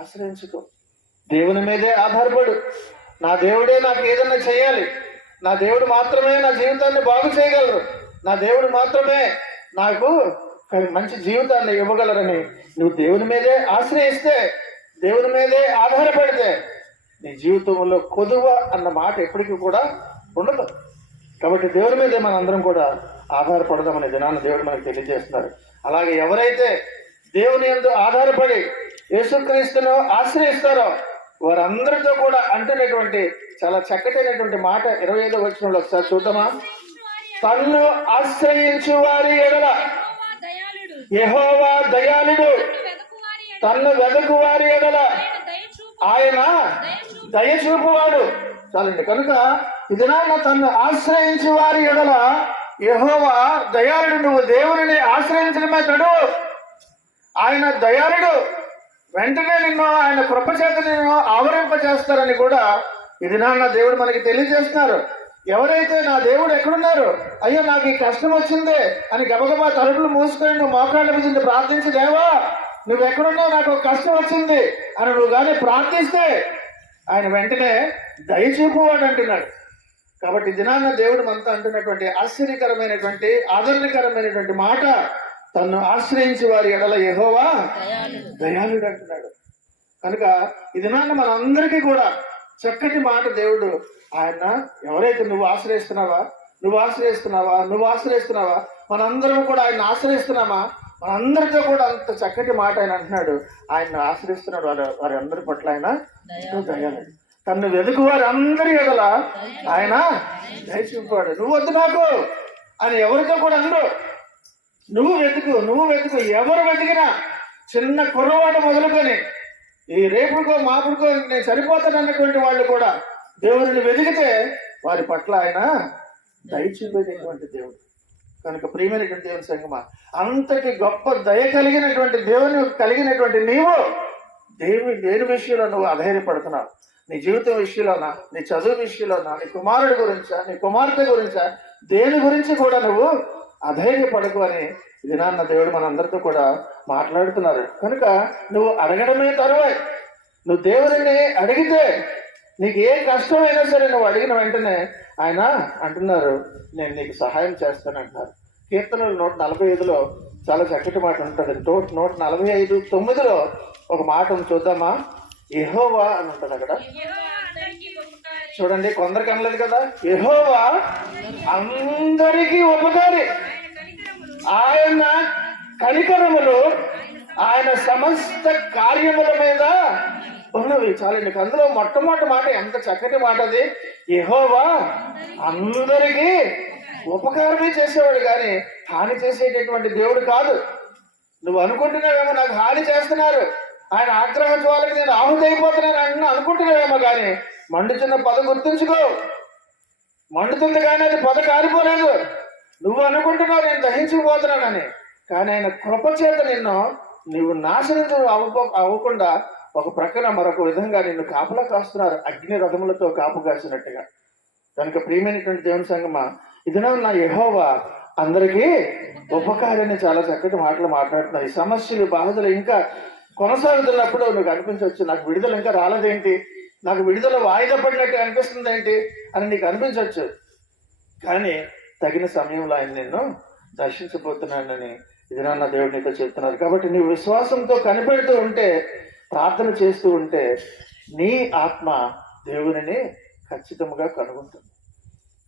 ఆశ్రయించుకో, దేవుని మీదే ఆధారపడు. నా దేవుడే నాకు ఏదన్నా చేయాలి, నా దేవుడు మాత్రమే నా జీవితాన్ని బాగు చేయగలరు, నా దేవుడు మాత్రమే నాకు మంచి జీవితాన్ని ఇవ్వగలరని నువ్వు దేవుని మీదే ఆశ్రయిస్తే దేవుని మీదే ఆధారపడితే నీ జీవితంలో కొదువ అన్న మాట ఎప్పటికీ కూడా ఉండదు. కాబట్టి దేవుని మీదే మనందరం కూడా ఆధారపడదామనే దినాన్ని దేవుడు మనకు తెలియజేస్తున్నారు. అలాగే ఎవరైతే దేవుని యందు ఆధారపడి యేసుక్రీస్తును ఆశ్రయిస్తారో వారందరితో కూడా అంటున్నటువంటి చాలా చక్కటైనటువంటి మాట 25వ వచనంలో ఒకసారి చూద్దామా. తన్ను ఆశ్రయించు వారి ఎడల యెహోవా దయాళుడు, తన్ను వెదకు వారి ఎడల ఆయన దయచూపువాడు. చాలండి. కనుక ఇది నాన్న తన్ను ఆశ్రయించు వారి ఎడల యెహోవా దయాళుడు. నువ్వు దేవుని ఆశ్రయించడమే తడు, ఆయన దయాళుడు. వెంటనే నిన్ను ఆయన కృపచేత నిన్ను ఆవరింపజేస్తారని కూడా ఇది నాన్న దేవుడు మనకి తెలియజేస్తున్నారు. ఎవరైతే నా దేవుడు ఎక్కడున్నారు, అయ్యో నాకు ఈ కష్టం వచ్చిందే అని గబగబా తలుపులు మూసుకొని నువ్వు మోకాళ్ళ మీద ప్రార్థించి, దేవా నువ్వు ఎక్కడున్నావు, నాకు ఒక కష్టం వచ్చింది అని నువ్వు కానీ ప్రార్థిస్తే ఆయన వెంటనే దయచూపువాడు అంటున్నాడు. కాబట్టి దినాన్న దేవుడు మనతో అంటున్నటువంటి ఆశ్చర్యకరమైనటువంటి ఆదరణకరమైనటువంటి మాట, తన్ను ఆశ్రయించి వారి ఎడల యెహోవా దయాళుడు అంటున్నాడు. కనుక ఈ దినాన్న మనందరికీ కూడా చక్కటి మాట దేవుడు ఆయన ఎవరైతే నువ్వు ఆశ్రయిస్తున్నావా మనందరం కూడా ఆయన ఆశ్రయిస్తున్నామా, మనందరితో కూడా అంత చక్కటి మాట ఆయన అంటున్నాడు. ఆయన ఆశ్రయిస్తున్నాడు వారి అందరి పట్ల ఆయన దయాళుడు. తన్ను వెతుకు వారి అందరి ఎడల ఆయన దయచూపాడు. నువ్వు వద్దు నాకు అని ఎవరితో కూడా అందరూ నువ్వు వెతుకు. ఎవరు వెతికినా చిన్న కుర్రవాడు మొదలుకొని ఈ రేపుకో మాపుడుకో నేను సరిపోతానన్నటువంటి వాళ్ళు కూడా దేవుడిని వెతికితే వారి పట్ల ఆయన దయచూపేటటువంటి దేవుడు. కనుక ప్రియమైనటువంటి దేవుని సంగమా, అంతటి గొప్ప దయ కలిగినటువంటి నీవు దేని విషయంలో నువ్వు అధైర్యపడుతున్నావు? నీ జీవితం విషయంలోనా, నీ చదువు విషయంలోనా, నీ కుమారుడి గురించా, నీ కుమార్తె గురించా, దేని గురించి కూడా నువ్వు అధైర్యపడకు అని ఇది నాన్న దేవుడు మనందరితో కూడా మాట్లాడుతున్నారు. కనుక నువ్వు అడగడమే తరువాయి. నువ్వు దేవుడిని అడిగితే నీకు ఏ కష్టమైనా సరే నువ్వు అడిగిన వెంటనే ఆయన అంటున్నారు, నేను నీకు సహాయం చేస్తానంటున్నారు. కీర్తనలు 145లో చాలా చక్కటి మాట ఉంటుంది. 145:9 ఒక మాట చూద్దామా. యెహోవా అని ఉంటుంది అక్కడ. చూడండి, కొందరికి అనలేదు కదా. యెహోవా అందరికీ ఉపకారి, ఆయన కనికరములు ఆయన సమస్త కార్యముల మీద ఉన్నవి. చాలండి. అందులో మొట్టమొదటి మాట ఎంత చక్కటి మాట అది. యెహోవా అందరికీ ఉపకారమే చేసేవాడు కానీ హాని చేసేటటువంటి దేవుడు కాదు. నువ్వు అనుకుంటున్నావేమో నాకు హాని చేస్తున్నారు, ఆయన ఆగ్రహ జ్వాలకి నేను ఆహుతి అయిపోతున్నాను అనుకుంటున్నావేమో కానీ మండుతున్న పొద గుర్తుంచుకో. మండుతుంది కానీ అది పొద కారిపోలేదు. నువ్వు అనుకుంటున్నావు నేను దహించిపోతున్నానని, కానీ ఆయన కృపచేత నువ్వు నాశనం అవ్వకుండా ఒక ప్రక్కన మరొక విధంగా నిన్ను కాపులా కాస్తున్నారు, అగ్ని రథములతో కాపు కాసినట్టుగా. కనుక ప్రియమైనటువంటి దేవుని సంగమా, ఇది నా యెహోవా అందరికీ ఉపకారాన్ని చాలా చక్కటి మాటలు మాట్లాడుతున్నారు. ఈ సమస్యలు బాధలు ఇంకా కొనసాగుతున్నప్పుడు నువ్వు అనిపించవచ్చు, నాకు విడుదల ఇంకా రాలేదేంటి, నాకు విడుదల వాయిదా పడినట్టు అనిపిస్తుంది ఏంటి అని నీకు అనిపించవచ్చు. కానీ తగిన సమయంలో ఆయన నిన్ను దర్శించబోతున్నానని ఇది నా దేవుడు నీతో చెప్తున్నారు. కాబట్టి నీ విశ్వాసంతో కనిపెడుతూ ఉంటే, ప్రార్థన చేస్తూ ఉంటే నీ ఆత్మ దేవునిని ఖచ్చితంగా కనుగొంటుంది.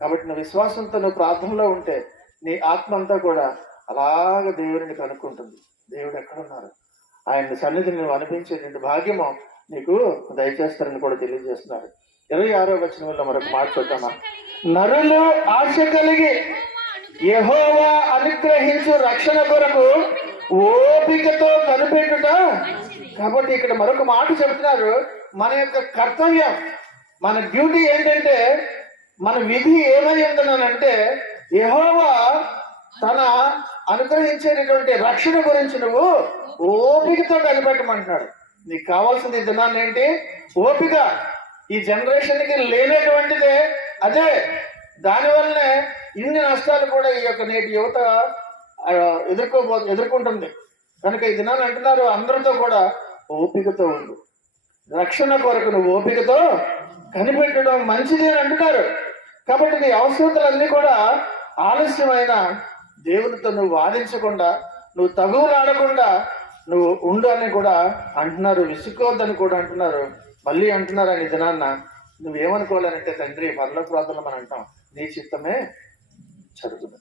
కాబట్టి నువ్వు విశ్వాసంతో నువ్వు ప్రార్థనలో ఉంటే నీ ఆత్మ అంతా కూడా అలాగ దేవుడిని కనుక్కుంటుంది. దేవుడు ఎక్కడున్నారు, ఆయన సన్నిధిని నువ్వు అనిపించేటువంటి భాగ్యము నీకు దయచేస్తారని కూడా తెలియజేస్తున్నారు. 26వ వచనంలో మరొక మాట చూద్దామా. నరులు ఆశ కలిగి యెహోవా అనుగ్రహించు రక్షణ కొరకు ఓపికతో కనిపెట్టుట. కాబట్టి ఇక్కడ మరొక మాట చెప్తున్నారు. మన యొక్క కర్తవ్యం, మన డ్యూటీ ఏంటంటే, మన విధి ఏమై ఉందనంటే యెహోవా తన అనుగ్రహించేటటువంటి రక్షణ గురించి నువ్వు ఓపికతో కనిపెట్టమంటున్నాడు. నీకు కావాల్సింది దినాన్ని ఏంటి? ఓపిక. ఈ జనరేషన్కి లేనటువంటిదే అదే. దానివల్లనే ఇన్ని నష్టాలు కూడా ఈ యొక్క నేటి యువత ఎదుర్కొంటుంది. కనుక ఈ దినాన్ని అంటున్నారు, అందరితో కూడా ఓపికతో ఉండు, రక్షణ కొరకు నువ్వు ఓపికతో కనిపెట్టడం మంచిది అని అంటున్నారు. కాబట్టి నీ అవసరతలన్నీ కూడా ఆలస్యమైన దేవునితో నువ్వు వాదించకుండా, నువ్వు తగువులాడకుండా నువ్వు ఉండు అని కూడా అంటున్నారు, విసుక్కోవద్దని కూడా అంటున్నారు. మళ్ళీ అంటున్నారు ఆయన ఈ దినాన్న నువ్వేమనుకోవాలంటే తండ్రి పరలోక ప్రార్థనలో మనం అంటాం నీ చిత్తమే జరుగుతుంది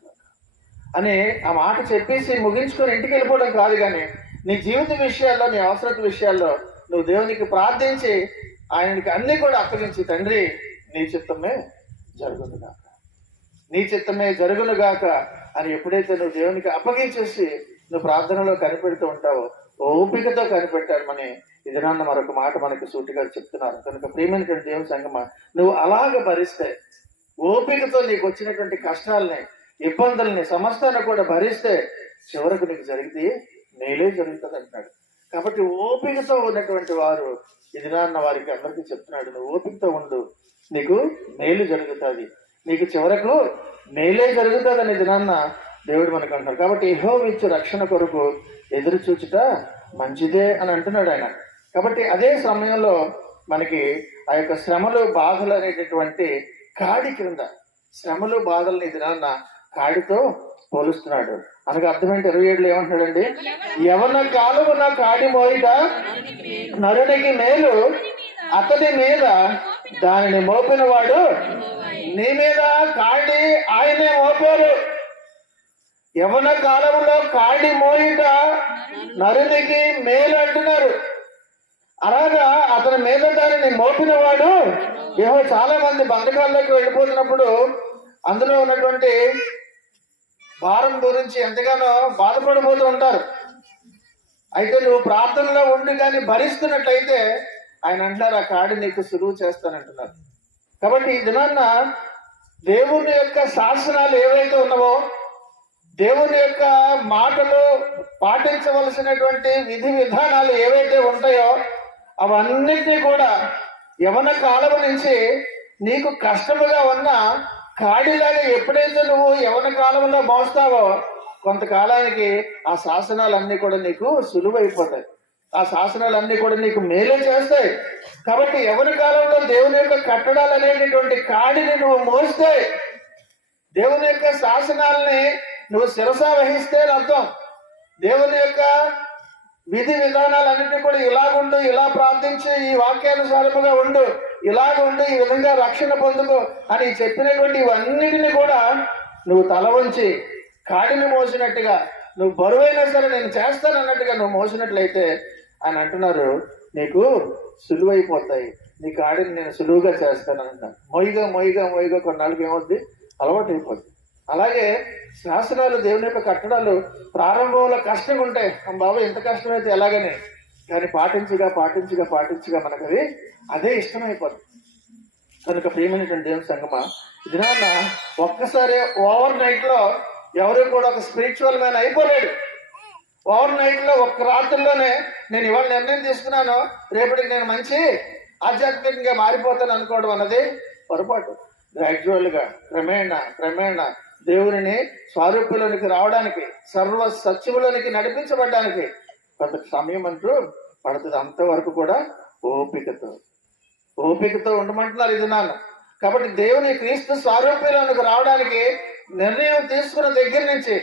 అని ఆ మాట చెప్పేసి ముగించుకొని ఇంటికి వెళ్ళిపోవడం కాదు, కానీ నీ జీవిత విషయాల్లో నీ అవసరత విషయాల్లో నువ్వు దేవునికి ప్రార్థించి ఆయనకి అన్ని కూడా అప్పగించి తండ్రి నీ చిత్తమే జరుగునుగాక, నీ చిత్తమే జరుగునుగాక అని ఎప్పుడైతే నువ్వు దేవునికి అప్పగించేసి నువ్వు ప్రార్థనలో కనిపెడుతూ ఉంటావో ఓపికతో కనిపెట్టామని ఇది నాన్న మరొక మాట మనకి సూటిగా చెప్తున్నారు. కనుక ప్రియమైనటువంటి దేవుని సంగమా, నువ్వు అలాగ భరిస్తే ఓపికతో నీకు వచ్చినటువంటి కష్టాలని ఇబ్బందుల్ని సమస్తాన్ని కూడా భరిస్తే చివరకు నీకు జరిగితే మేలే జరుగుతుంది అంటున్నాడు. కాబట్టి ఓపికతో ఉన్నటువంటి వారు ఇది నాన్న వారికి అందరికీ చెప్తున్నాడు, నువ్వు ఓపికతో ఉండు, నీకు మేలు జరుగుతుంది, నీకు చివరకు మేలే జరుగుతుంది అనేది నాన్న దేవుడు మనకు అంటున్నాడు. కాబట్టి యెహోవా ఇచ్చు రక్షణ కొరకు ఎదురు చూచుట మంచిదే అని అంటున్నాడు ఆయన. కాబట్టి అదే సమయంలో మనకి ఆ యొక్క శ్రమలు బాధలు అనేటటువంటి కాడి క్రింద శ్రమలు బాధల్ని ఇది నాన్న కాడితో పోలుస్తున్నాడు. అనగా అర్థం ఏంటి? 27లో ఏమంటున్నాడండి? యవన కాలమున కాడి మోయిట నరునికి మేలు, అతడి మీద దానిని మోపిన వాడు నీ మీద కాడి ఆయనే మోపారు. యవన కాలంలో కాడి మోయిట నరునికి మేలు అంటున్నారు. అలాగా అతని మీద దానిని మోపిన వాడు చాలా మంది బంధకాల్లోకి వెళ్ళిపోతున్నప్పుడు అందులో ఉన్నటువంటి భారం గురించి ఎంతగానో బాధపడిపోతూ ఉంటారు. అయితే నువ్వు ప్రార్థనలో ఉండి కానీ భరిస్తున్నట్లయితే ఆయన అంటున్నారు ఆ కాడి నీకు సులువు చేస్తానంటున్నారు. కాబట్టి ఈ దినాన్న దేవుని యొక్క శాసనాలు ఏవైతే ఉన్నావో, దేవుని యొక్క మాటలు పాటించవలసినటువంటి విధి విధానాలు ఏవైతే ఉంటాయో అవన్నిటినీ కూడా యవన కాలం నుంచి నీకు కష్టముగా ఉన్న కాడిలాగా ఎప్పుడైతే నువ్వు యవన కాలంలో మోస్తావో కొంతకాలానికి ఆ శాసనాలన్నీ కూడా నీకు సులువైపోతాయి, ఆ శాసనాలన్నీ కూడా నీకు మేలే చేస్తాయి. కాబట్టి యవన కాలంలో దేవుని యొక్క కట్టడాలు అనేటటువంటి కాడిని నువ్వు మోస్తే, దేవుని యొక్క శాసనాలని నువ్వు శిరస వహిస్తే అర్థం. దేవుని యొక్క విధి విధానాలన్నింటినీ కూడా ఇలాగుండు, ఇలా ప్రార్థించి, ఈ వాక్యానుసారముగా ఉండు, ఇలాగ ఉండు, ఈ విధంగా రక్షణ పొందుకో అని చెప్పినటువంటి ఇవన్నిటిని కూడా నువ్వు తల వంచి కాడిని మోసినట్టుగా, నువ్వు బరువైనా సరే నేను చేస్తానన్నట్టుగా నువ్వు మోసినట్లయితే ఆయన అంటున్నారు నీకు సులువైపోతాయి, నీ కాడిని నేను సులువుగా చేస్తాను అంటున్నాను. మొయ్యిగా కొన్నాళ్ళకి ఏమవుద్ది? అలవాటు అయిపోద్ది. అలాగే శాసనాలు దేవుని యొక్క కట్టడాలు ప్రారంభంలో కష్టంగా ఉంటాయి. బాబు ఎంత కష్టమైతే ఎలాగనే, కానీ పాటించగా మనకు అదే ఇష్టమైపోతుంది. కనుక ప్రియమైనటువంటి దేవుని సంగమా, ఇది నాన్న ఒక్కసారి ఓవర్ నైట్ లో ఎవరు కూడా ఒక స్పిరిచువల్ మ్యాన్ అయిపోలేడు. ఓవర్ నైట్ లో ఒక్క రాత్రిలోనే నేను ఇవాళ నిర్ణయం తీసుకున్నాను, రేపటికి నేను మంచి ఆధ్యాత్మికంగా మారిపోతాను అనుకోవడం అన్నది పొరపాటు. గ్రాడ్యువల్ గా క్రమేణా దేవుని స్వారూప్యంలోనికి రావడానికి, సర్వ సత్యములోనికి నడిపించబడ్డానికి కొంత సమయం అంటూ పడుతుంది. అంతవరకు కూడా ఓపికతో ఉండమంటున్నారు ఇది నాన్న. కాబట్టి దేవుని క్రీస్తు స్వారూప్యంలోనికి రావడానికి నిర్ణయం తీసుకున్న దగ్గర నుంచి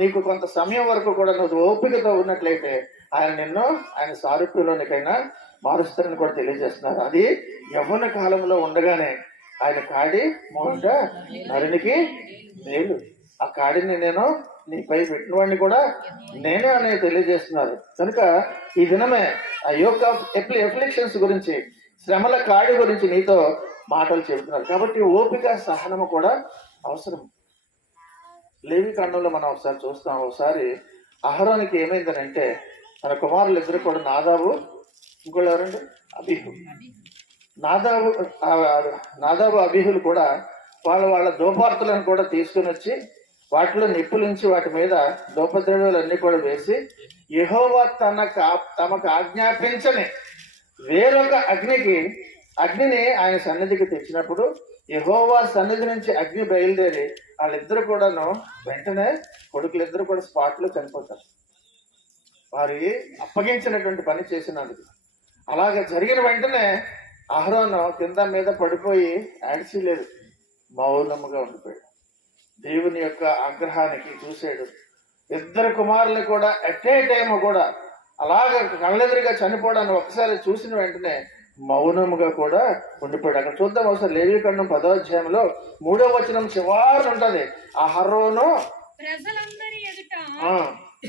నీకు కొంత సమయం వరకు కూడా నువ్వు ఓపికతో ఉన్నట్లయితే ఆయన స్వారూప్యంలోనికైనా మారుస్తారని కూడా తెలియజేస్తున్నారు. అది యవ్వన కాలంలో ఉండగానే ఆయన కాడి మోంట నరునికి మేలు, ఆ కాడిని నేను నీపై పెట్టిన వాడిని కూడా నేనే అనేది తెలియజేస్తున్నారు. కనుక ఈ దినమే ఆ యోక్ ఆఫ్ ఎఫ్లిక్షన్స్ గురించి, శ్రమల కాడి గురించి నీతో మాటలు చెబుతున్నారు. కాబట్టి ఓపిక సహనము కూడా అవసరం. లేవి కాండంలో మనం ఒకసారి చూస్తాం. ఒకసారి అహరోనికి ఏమైందనంటే తన కుమారులు ఇద్దరు కూడా నాదాబు, ఇంకోళ్ళు ఎవరండి? అబీహు. నాదాబు అబీహులు కూడా వాళ్ళ ధూపార్తులను కూడా తీసుకుని వచ్చి వాటిలో నిప్పులుంచి వాటి మీద ధూపద్రవ్యాలన్నీ కూడా వేసి యెహోవా తమకు ఆజ్ఞాపించని వేరొక అగ్నిని ఆయన సన్నిధికి తెచ్చినప్పుడు యెహోవా సన్నిధి నుంచి అగ్ని బయలుదేరి వాళ్ళిద్దరు కూడాను వెంటనే కొడుకులిద్దరు కూడా స్పాట్ లో చనిపోతారు, వారి అప్పగించినటువంటి పని చేసినందుకు. అలాగే జరిగిన వెంటనే అహరోను కింద మీద పడిపోయి ఆడిచలేదు, మౌనముగా ఉండిపోయాడు. దేవుని యొక్క ఆగ్రహానికి చూశాడు. ఇద్దరు కుమారులు కూడా ఎట్ ఏ టైం కూడా అలాగ కళ్ళెదురుగా చనిపోవడాన్ని ఒకసారి చూసిన వెంటనే మౌనముగా కూడా ఉండిపోయాడు. అక్కడ చూద్దాం ఒకసారి లేవీకాండం 10వ అధ్యాయంలో 3వ వచనం చివరి ఉంటది. అహరోను ప్రజలందరి ఎదుట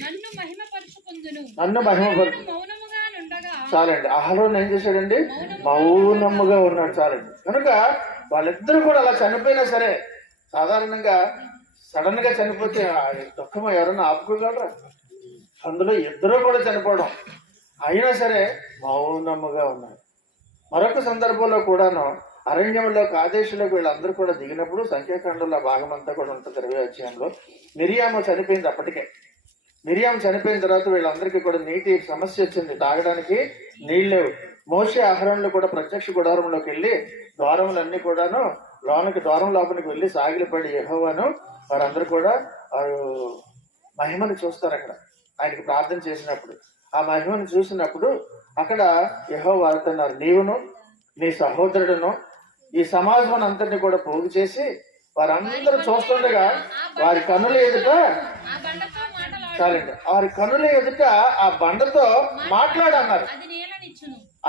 నన్ను మహిమపరచుకుందును. మౌనముగా నుండగా చాలండి. అహరోను ఏం చేశాడండి? మౌనముగా ఉన్నాడు. చాలండి. కనుక వాళ్ళిద్దరూ కూడా అలా చనిపోయినా సరే, సాధారణంగా సడన్ గా చనిపోతే దుఃఖం ఎవరైనా ఆపుకోగలరా? అందులో ఇద్దరు కూడా చనిపోవడం, అయినా సరే మౌనముగా ఉన్నారు. మరొక సందర్భంలో కూడాను అరణ్యంలో కాదేశులకు వీళ్ళందరూ కూడా దిగినప్పుడు సంఖ్యాకాండంలో భాగం అంతా కూడా ఉంటుంది 20వ అధ్యాయంలో. మిరియాము చనిపోయింది. అప్పటికే మిరియాము చనిపోయిన తర్వాత వీళ్ళందరికీ కూడా నీటి సమస్య వచ్చింది, తాగడానికి నీళ్ళు లేవు. మోషే అహరోనులు కూడా ప్రత్యక్ష గుడారంలోకి వెళ్ళి ద్వారములన్నీ కూడాను ద్వారం లోపలికి వెళ్ళి సాగిలపడి యెహోవాను వారందరూ కూడా మహిమను చూస్తారు. అక్కడ ఆయనకి ప్రార్థన చేసినప్పుడు ఆ మహిమను చూసినప్పుడు అక్కడ యెహోవా వారుతున్నారు, నీవును నీ సహోదరుడును ఈ సమాజం అంతటిని కూడా పోగు చేసి వారందరూ చూస్తుండగా వారి కన్నుల ఎదుట చాలండి వారి కన్నుల ఎదుట ఆ బండతో మాట్లాడన్నారు.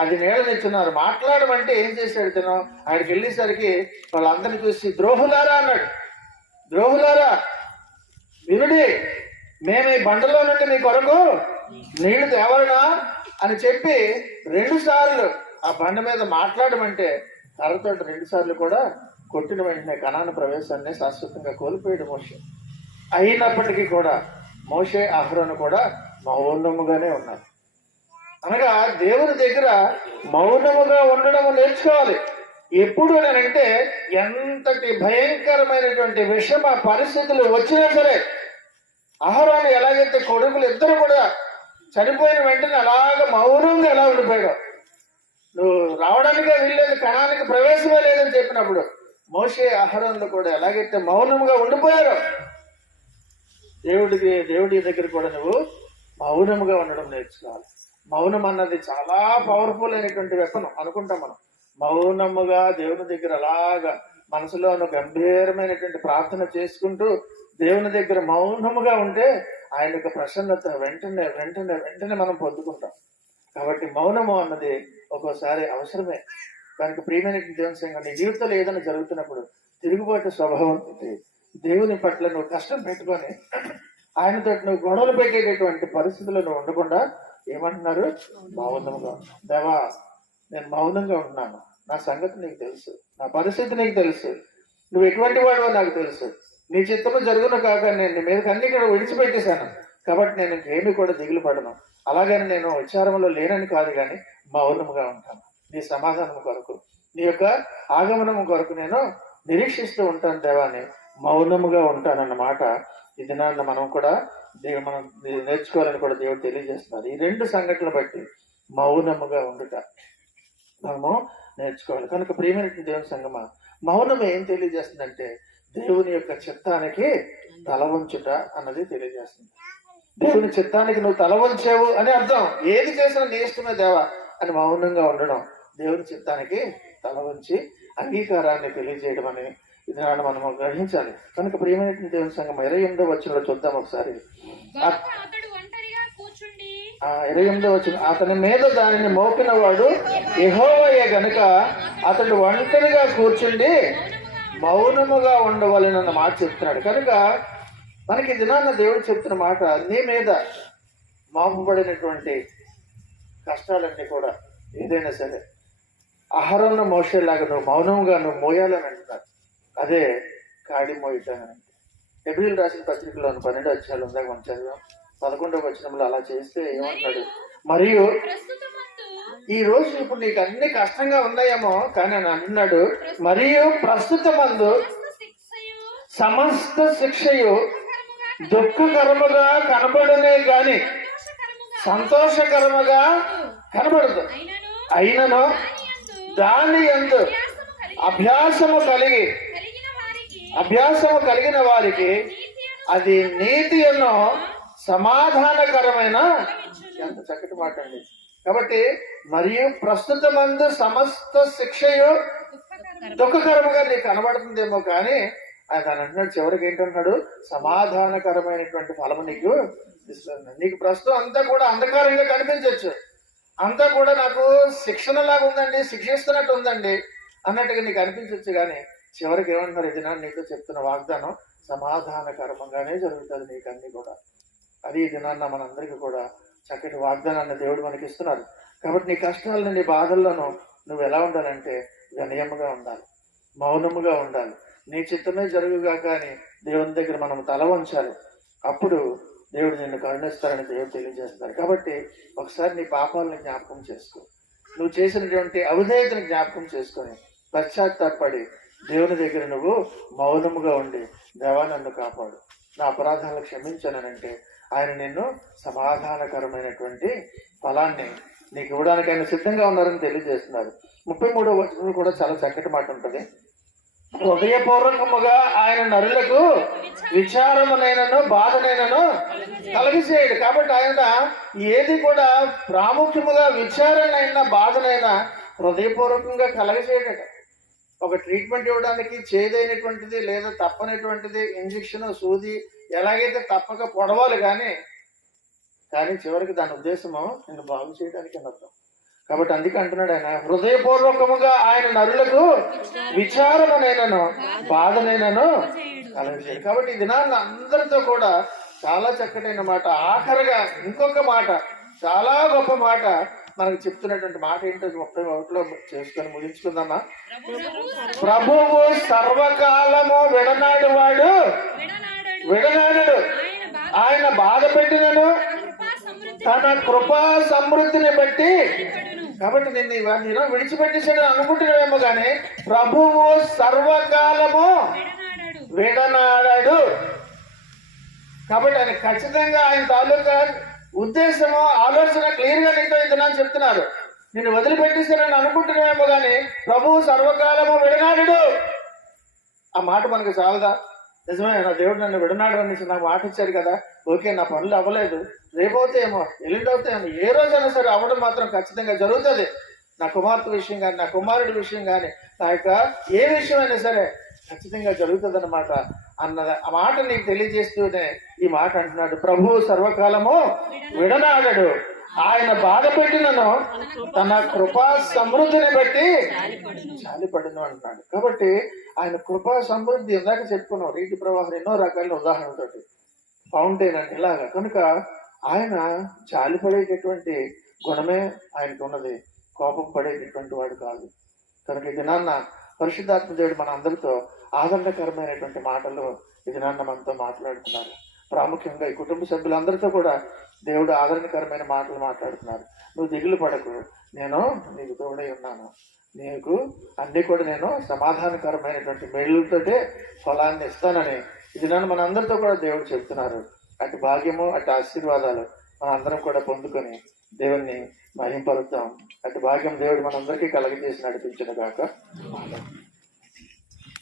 అది నీడనిచ్చున్నారు. మాట్లాడమంటే ఏం చేశాడు తను? ఆయనకి వెళ్ళేసరికి వాళ్ళందరినీ చూసి ద్రోహులారా అన్నాడు. ద్రోహులారా వినుడి, మేము ఈ బండలో నుండి మీ కొరకు నీళ్లు తేవలనా అని చెప్పి 2 సార్లు ఆ బండ మీద మాట్లాడమంటే కర్రతో 2 సార్లు కూడా కొట్టిన వెంటనే కనాను ప్రవేశాన్ని శాశ్వతంగా కోల్పోయాడు మోషే. అయినప్పటికీ కూడా మోషే అహరోను కూడా మౌనముగానే ఉన్నారు. అనగా దేవుని దగ్గర మౌనముగా ఉండడం నేర్చుకోవాలి. ఎప్పుడు అంటే ఎంతటి భయంకరమైనటువంటి విషమ పరిస్థితులు వచ్చినా సరే, అహరోను ఎలాగైతే కొడుకులు ఇద్దరు కూడా చనిపోయిన వెంటనే అలాగ మౌనంగా ఎలా ఉండిపోయాడు. నువ్వు రావడానికే వీల్లేదు, కణానికి ప్రవేశమే లేదని చెప్పినప్పుడు మోషే అహరోనులు కూడా ఎలాగైతే మౌనంగా ఉండిపోయారో, దేవుడి దగ్గర కూడా నువ్వు మౌనముగా ఉండడం నేర్చుకోవాలి. మౌనం అన్నది చాలా పవర్ఫుల్ అయినటువంటి వెపనం అనుకుంటాం మనం. మౌనముగా దేవుని దగ్గర అలాగా మనసులో గంభీరమైనటువంటి ప్రార్థన చేసుకుంటూ దేవుని దగ్గర మౌనముగా ఉంటే ఆయన యొక్క ప్రసన్నత వెంటనే వెంటనే వెంటనే మనం పొందుకుంటాం. కాబట్టి మౌనము అన్నది ఒక్కోసారి అవసరమే. దానికి ప్రియమైన దేవుని సంఘం నీ జీవితంలో ఏదైనా జరుగుతున్నప్పుడు తిరుగుబాటు స్వభావం దేవుని పట్ల నువ్వు కష్టం పెట్టుకొని ఆయనతో నువ్వు గొడవలు పెట్టేటటువంటి పరిస్థితుల్లో నువ్వు ఉండకుండా ఏమంటున్నారు? మౌనంగా. దేవా, నేను మౌనంగా ఉంటున్నాను, నా సంగతి నీకు తెలుసు, నా పరిస్థితి నీకు తెలుసు, నువ్వు ఎటువంటి వాడో నాకు తెలుసు, నీ చిత్తము జరుగును కాక నేను నీ మీదకి అన్ని కూడా విడిచిపెట్టేశాను, కాబట్టి నేను ఇంకేమీ కూడా దిగులు పడను. అలాగని నేను విచారంలో లేనని కాదు, కానీ మౌనముగా ఉంటాను. నీ సమాధానం కొరకు, నీ యొక్క ఆగమనము కొరకు నేను నిరీక్షిస్తూ ఉంటాను దేవాన్ని, మౌనముగా ఉంటానన్నమాట. ఈ దినాన్న మనం కూడా మనం నేర్చుకోవాలని కూడా దేవుడు తెలియజేస్తున్నారు. ఈ 2 సంఘటనలు బట్టి మౌనముగా ఉండుట మనము నేర్చుకోవాలి. కనుక ప్రియమైన దేవుని సంగమా, మౌనం ఏం తెలియజేస్తుందంటే దేవుని యొక్క చిత్తానికి తల వంచుట అన్నది తెలియజేస్తుంది. దేవుని చిత్తానికి నువ్వు తల వంచావు అని అర్థం. ఏది చేసినా నీ ఇష్టమే దేవా అని మౌనంగా ఉండడం దేవుని చిత్తానికి తల వంచి అంగీకారాన్ని తెలియజేయడం అని ఇది మనము గ్రహించాలి. కనుక ప్రియమైన దేవుని సంఘం 28వ వచనంలో చూద్దాం ఒకసారి. 28వ వచనం, అతని మీద దానిని మోపిన వాడు యెహోవాయే గనుక అతడు ఒంటరిగా కూర్చుండి మౌనముగా ఉండవలెనన్న మాట చెప్తున్నాడు. కనుక మనకి దినాన్న దేవుడు చెప్తున్న మాట, నీ మీద మోపబడినటువంటి కష్టాలన్నీ కూడా ఏదైనా సరే అహరోను మోసేలాగా నువ్వు మౌనంగా నువ్వు మోయాలని అంటున్నారు. అదే కాడి మోయటానంటే హెబ్రీయులకు రాసిన పత్రికలో 12వ అధ్యాయంలో ఉందాక మనం చదివాం. 11వ వచనంలో అలా చేస్తే ఏమంటున్నాడు? మరియు ఈ రోజు ఇప్పుడు నీకు అన్ని కష్టంగా ఉన్నాయేమో, కానీ అని అంటున్నాడు, మరియు ప్రస్తుతమందు సమస్త శిక్షయు దుఃఖకరముగా కనబడనే గాని సంతోషకరముగా కనబడదు. అయినను దాని యందు అభ్యాసము కలిగిన వారికి అది నీతి అన్నో సమాధానకరమైన, ఎంత చక్కటి మాట అండి. కాబట్టి మరియు ప్రస్తుతమందు సమస్త శిక్షయు దుఃఖకరముగా నీకు కనబడుతుందేమో, కానీ ఆయన అంటున్నాడు చివరికి ఏంటంటున్నాడు, సమాధానకరమైనటువంటి ఫలము నీకు ఇస్తుంది. నీకు ప్రస్తుతం అంతా కూడా అంధకారంగా కనిపించవచ్చు, అంతా కూడా నాకు శిక్షణలాగా ఉందండి, శిక్షిస్తున్నట్టు ఉందండి అన్నట్టుగా నీకు అనిపించవచ్చు. కానీ చివరికి ఏమంటున్నారు, ఇది నీతో చెప్తున్న వాగ్దానం సమాధానకరంగానే జరుగుతుంది నీకు అన్ని కూడా. అది ఈ దినాన్న మనందరికీ కూడా చక్కటి వాగ్దానాన్ని దేవుడు మనకి ఇస్తున్నారు. కాబట్టి నీ కష్టాలను నీ బాధల్లోనూ నువ్వు ఎలా ఉండాలంటే వినయముగా ఉండాలి, మౌనముగా ఉండాలి. నీ చిత్తమే జరుగుగా కానీ దేవుని దగ్గర మనం తల వంచాలి. అప్పుడు దేవుడు నిన్ను కరుణిస్తారని దేవుడు తెలియజేస్తారు. కాబట్టి ఒకసారి నీ పాపాలను జ్ఞాపకం చేసుకో, నువ్వు చేసినటువంటి అవిధేయతను జ్ఞాపకం చేసుకొని పశ్చాత్తాపడి దేవుని దగ్గర నువ్వు మౌనముగా ఉండి, దేవా నన్ను కాపాడు, నా అపరాధాలను క్షమించానంటే ఆయన నిన్ను సమాధానకరమైనటువంటి ఫలాన్ని నీకు ఇవ్వడానికి ఆయన సిద్ధంగా ఉన్నారని తెలియజేస్తున్నారు. 33వ వచనం కూడా చాలా చక్కటి మాట ఉంటుంది. హృదయపూర్వకముగా ఆయన నరులకు విచారమునైనను బాధనైనను కలుగజేయడు. కాబట్టి ఆయన ఏది కూడా ప్రాముఖ్యముగా విచారణైనా బాధనైనా హృదయపూర్వకంగా కలగజేయడట. ఒక ట్రీట్మెంట్ ఇవ్వడానికి చేదైనటువంటిది లేదా తప్పనటువంటిది ఇంజెక్షన్ సూది ఎలాగైతే తప్పక పొడవాలి కానీ చివరికి దాని ఉద్దేశము నిన్ను బాగు చేయడానికి అర్థం. కాబట్టి అందుకే అంటున్నాడు ఆయన హృదయపూర్వకముగా ఆయన నరులకు విచారమునైనను బాధనైనను కలగజేయడు. కాబట్టి ఈ దినాన్ని అందరితో కూడా చాలా చక్కటైన మాట. ఆఖరిగా ఇంకొక మాట, చాలా గొప్ప మాట మనకు చెప్తున్నటువంటి మాట ఏంటో 31లో చేసుకొని ముగించుకుందామా. ప్రభువు సర్వకాలము విడనాడు వాడు విడనాడు, ఆయన బాధ పెట్టినను తన కృపా సమృద్ధిని బట్టి. కాబట్టి నేను విడిచిపెట్టేసాడు అనుకుంటున్నావేమో కానీ ప్రభువు సర్వకాలము విడనాడాడు. కాబట్టి ఆయన ఖచ్చితంగా ఆయన తాలూకా ఉద్దేశము ఆలోచన క్లియర్ గా నీతో ఇద్దరు చెప్తున్నారు. నేను వదిలిపెట్టేసానని అనుకుంటున్నామేమో కానీ ప్రభువు సర్వకాలము విడనాడు. ఆ మాట మనకు చాలదా? నిజమే, నా దేవుడు నన్ను విడనాడు అనేసి నాకు మాట ఇచ్చాడు కదా, ఓకే నా పనులు అవ్వలేదు, రేపవుతాయేమో ఎల్లుండవుతాయేమో, ఏ రోజైనా సరే అవ్వడం మాత్రం ఖచ్చితంగా జరుగుతుంది. నా కుమార్తె విషయం కానీ నా కుమారుడి విషయం కానీ నా యొక్క ఏ విషయమైనా సరే ఖచ్చితంగా జరుగుతుంది అన్నమాట. ఆ మాట నీకు తెలియజేస్తూనే ఈ మాట అంటున్నాడు, ప్రభువు సర్వకాలము విడనాడడు, ఆయన బాధ పెట్టినను తన కృపా సమృద్ధిని బట్టి జాలిపడును అంటున్నాడు. కాబట్టి ఆయన కృపా సమృద్ధి ఇందాక చెప్పుకున్నాం, రీతి ప్రవాహం ఎన్నో రకాల ఉదాహరణతోటి ఫౌంటైన్ అంటే ఇలాగా. కనుక ఆయన జాలిపడేటటువంటి గుణమే ఆయనకు ఉన్నది, కోపం పడేటటువంటి వాడు కాదు. కనుక ఈ దినాన్న పరిశుద్ధాత్మ దేవుడు మన అందరితో ఆదరణకరమైనటువంటి మాటలు ఈ దినాన్న మనతో మాట్లాడుతున్నారు. ప్రాముఖ్యంగా ఈ కుటుంబ సభ్యులందరితో కూడా దేవుడు ఆదరణకరమైన మాటలు మాట్లాడుతున్నారు. నువ్వు దిగులు పడకు, నేను నీకు తోడై ఉన్నాను, నీకు అన్ని కూడా నేను సమాధానకరమైనటువంటి మేలుతోటే ఫలాన్ని ఇస్తానని ఇది నన్ను మన అందరితో కూడా దేవుడు చెప్తున్నారు. అటు భాగ్యము అటు ఆశీర్వాదాలు మన అందరం కూడా పొందుకొని దేవుణ్ణి మహింపరుద్దాం. అటు భాగ్యం దేవుడు మనందరికీ కలగజేసి నడిపించిన గాక.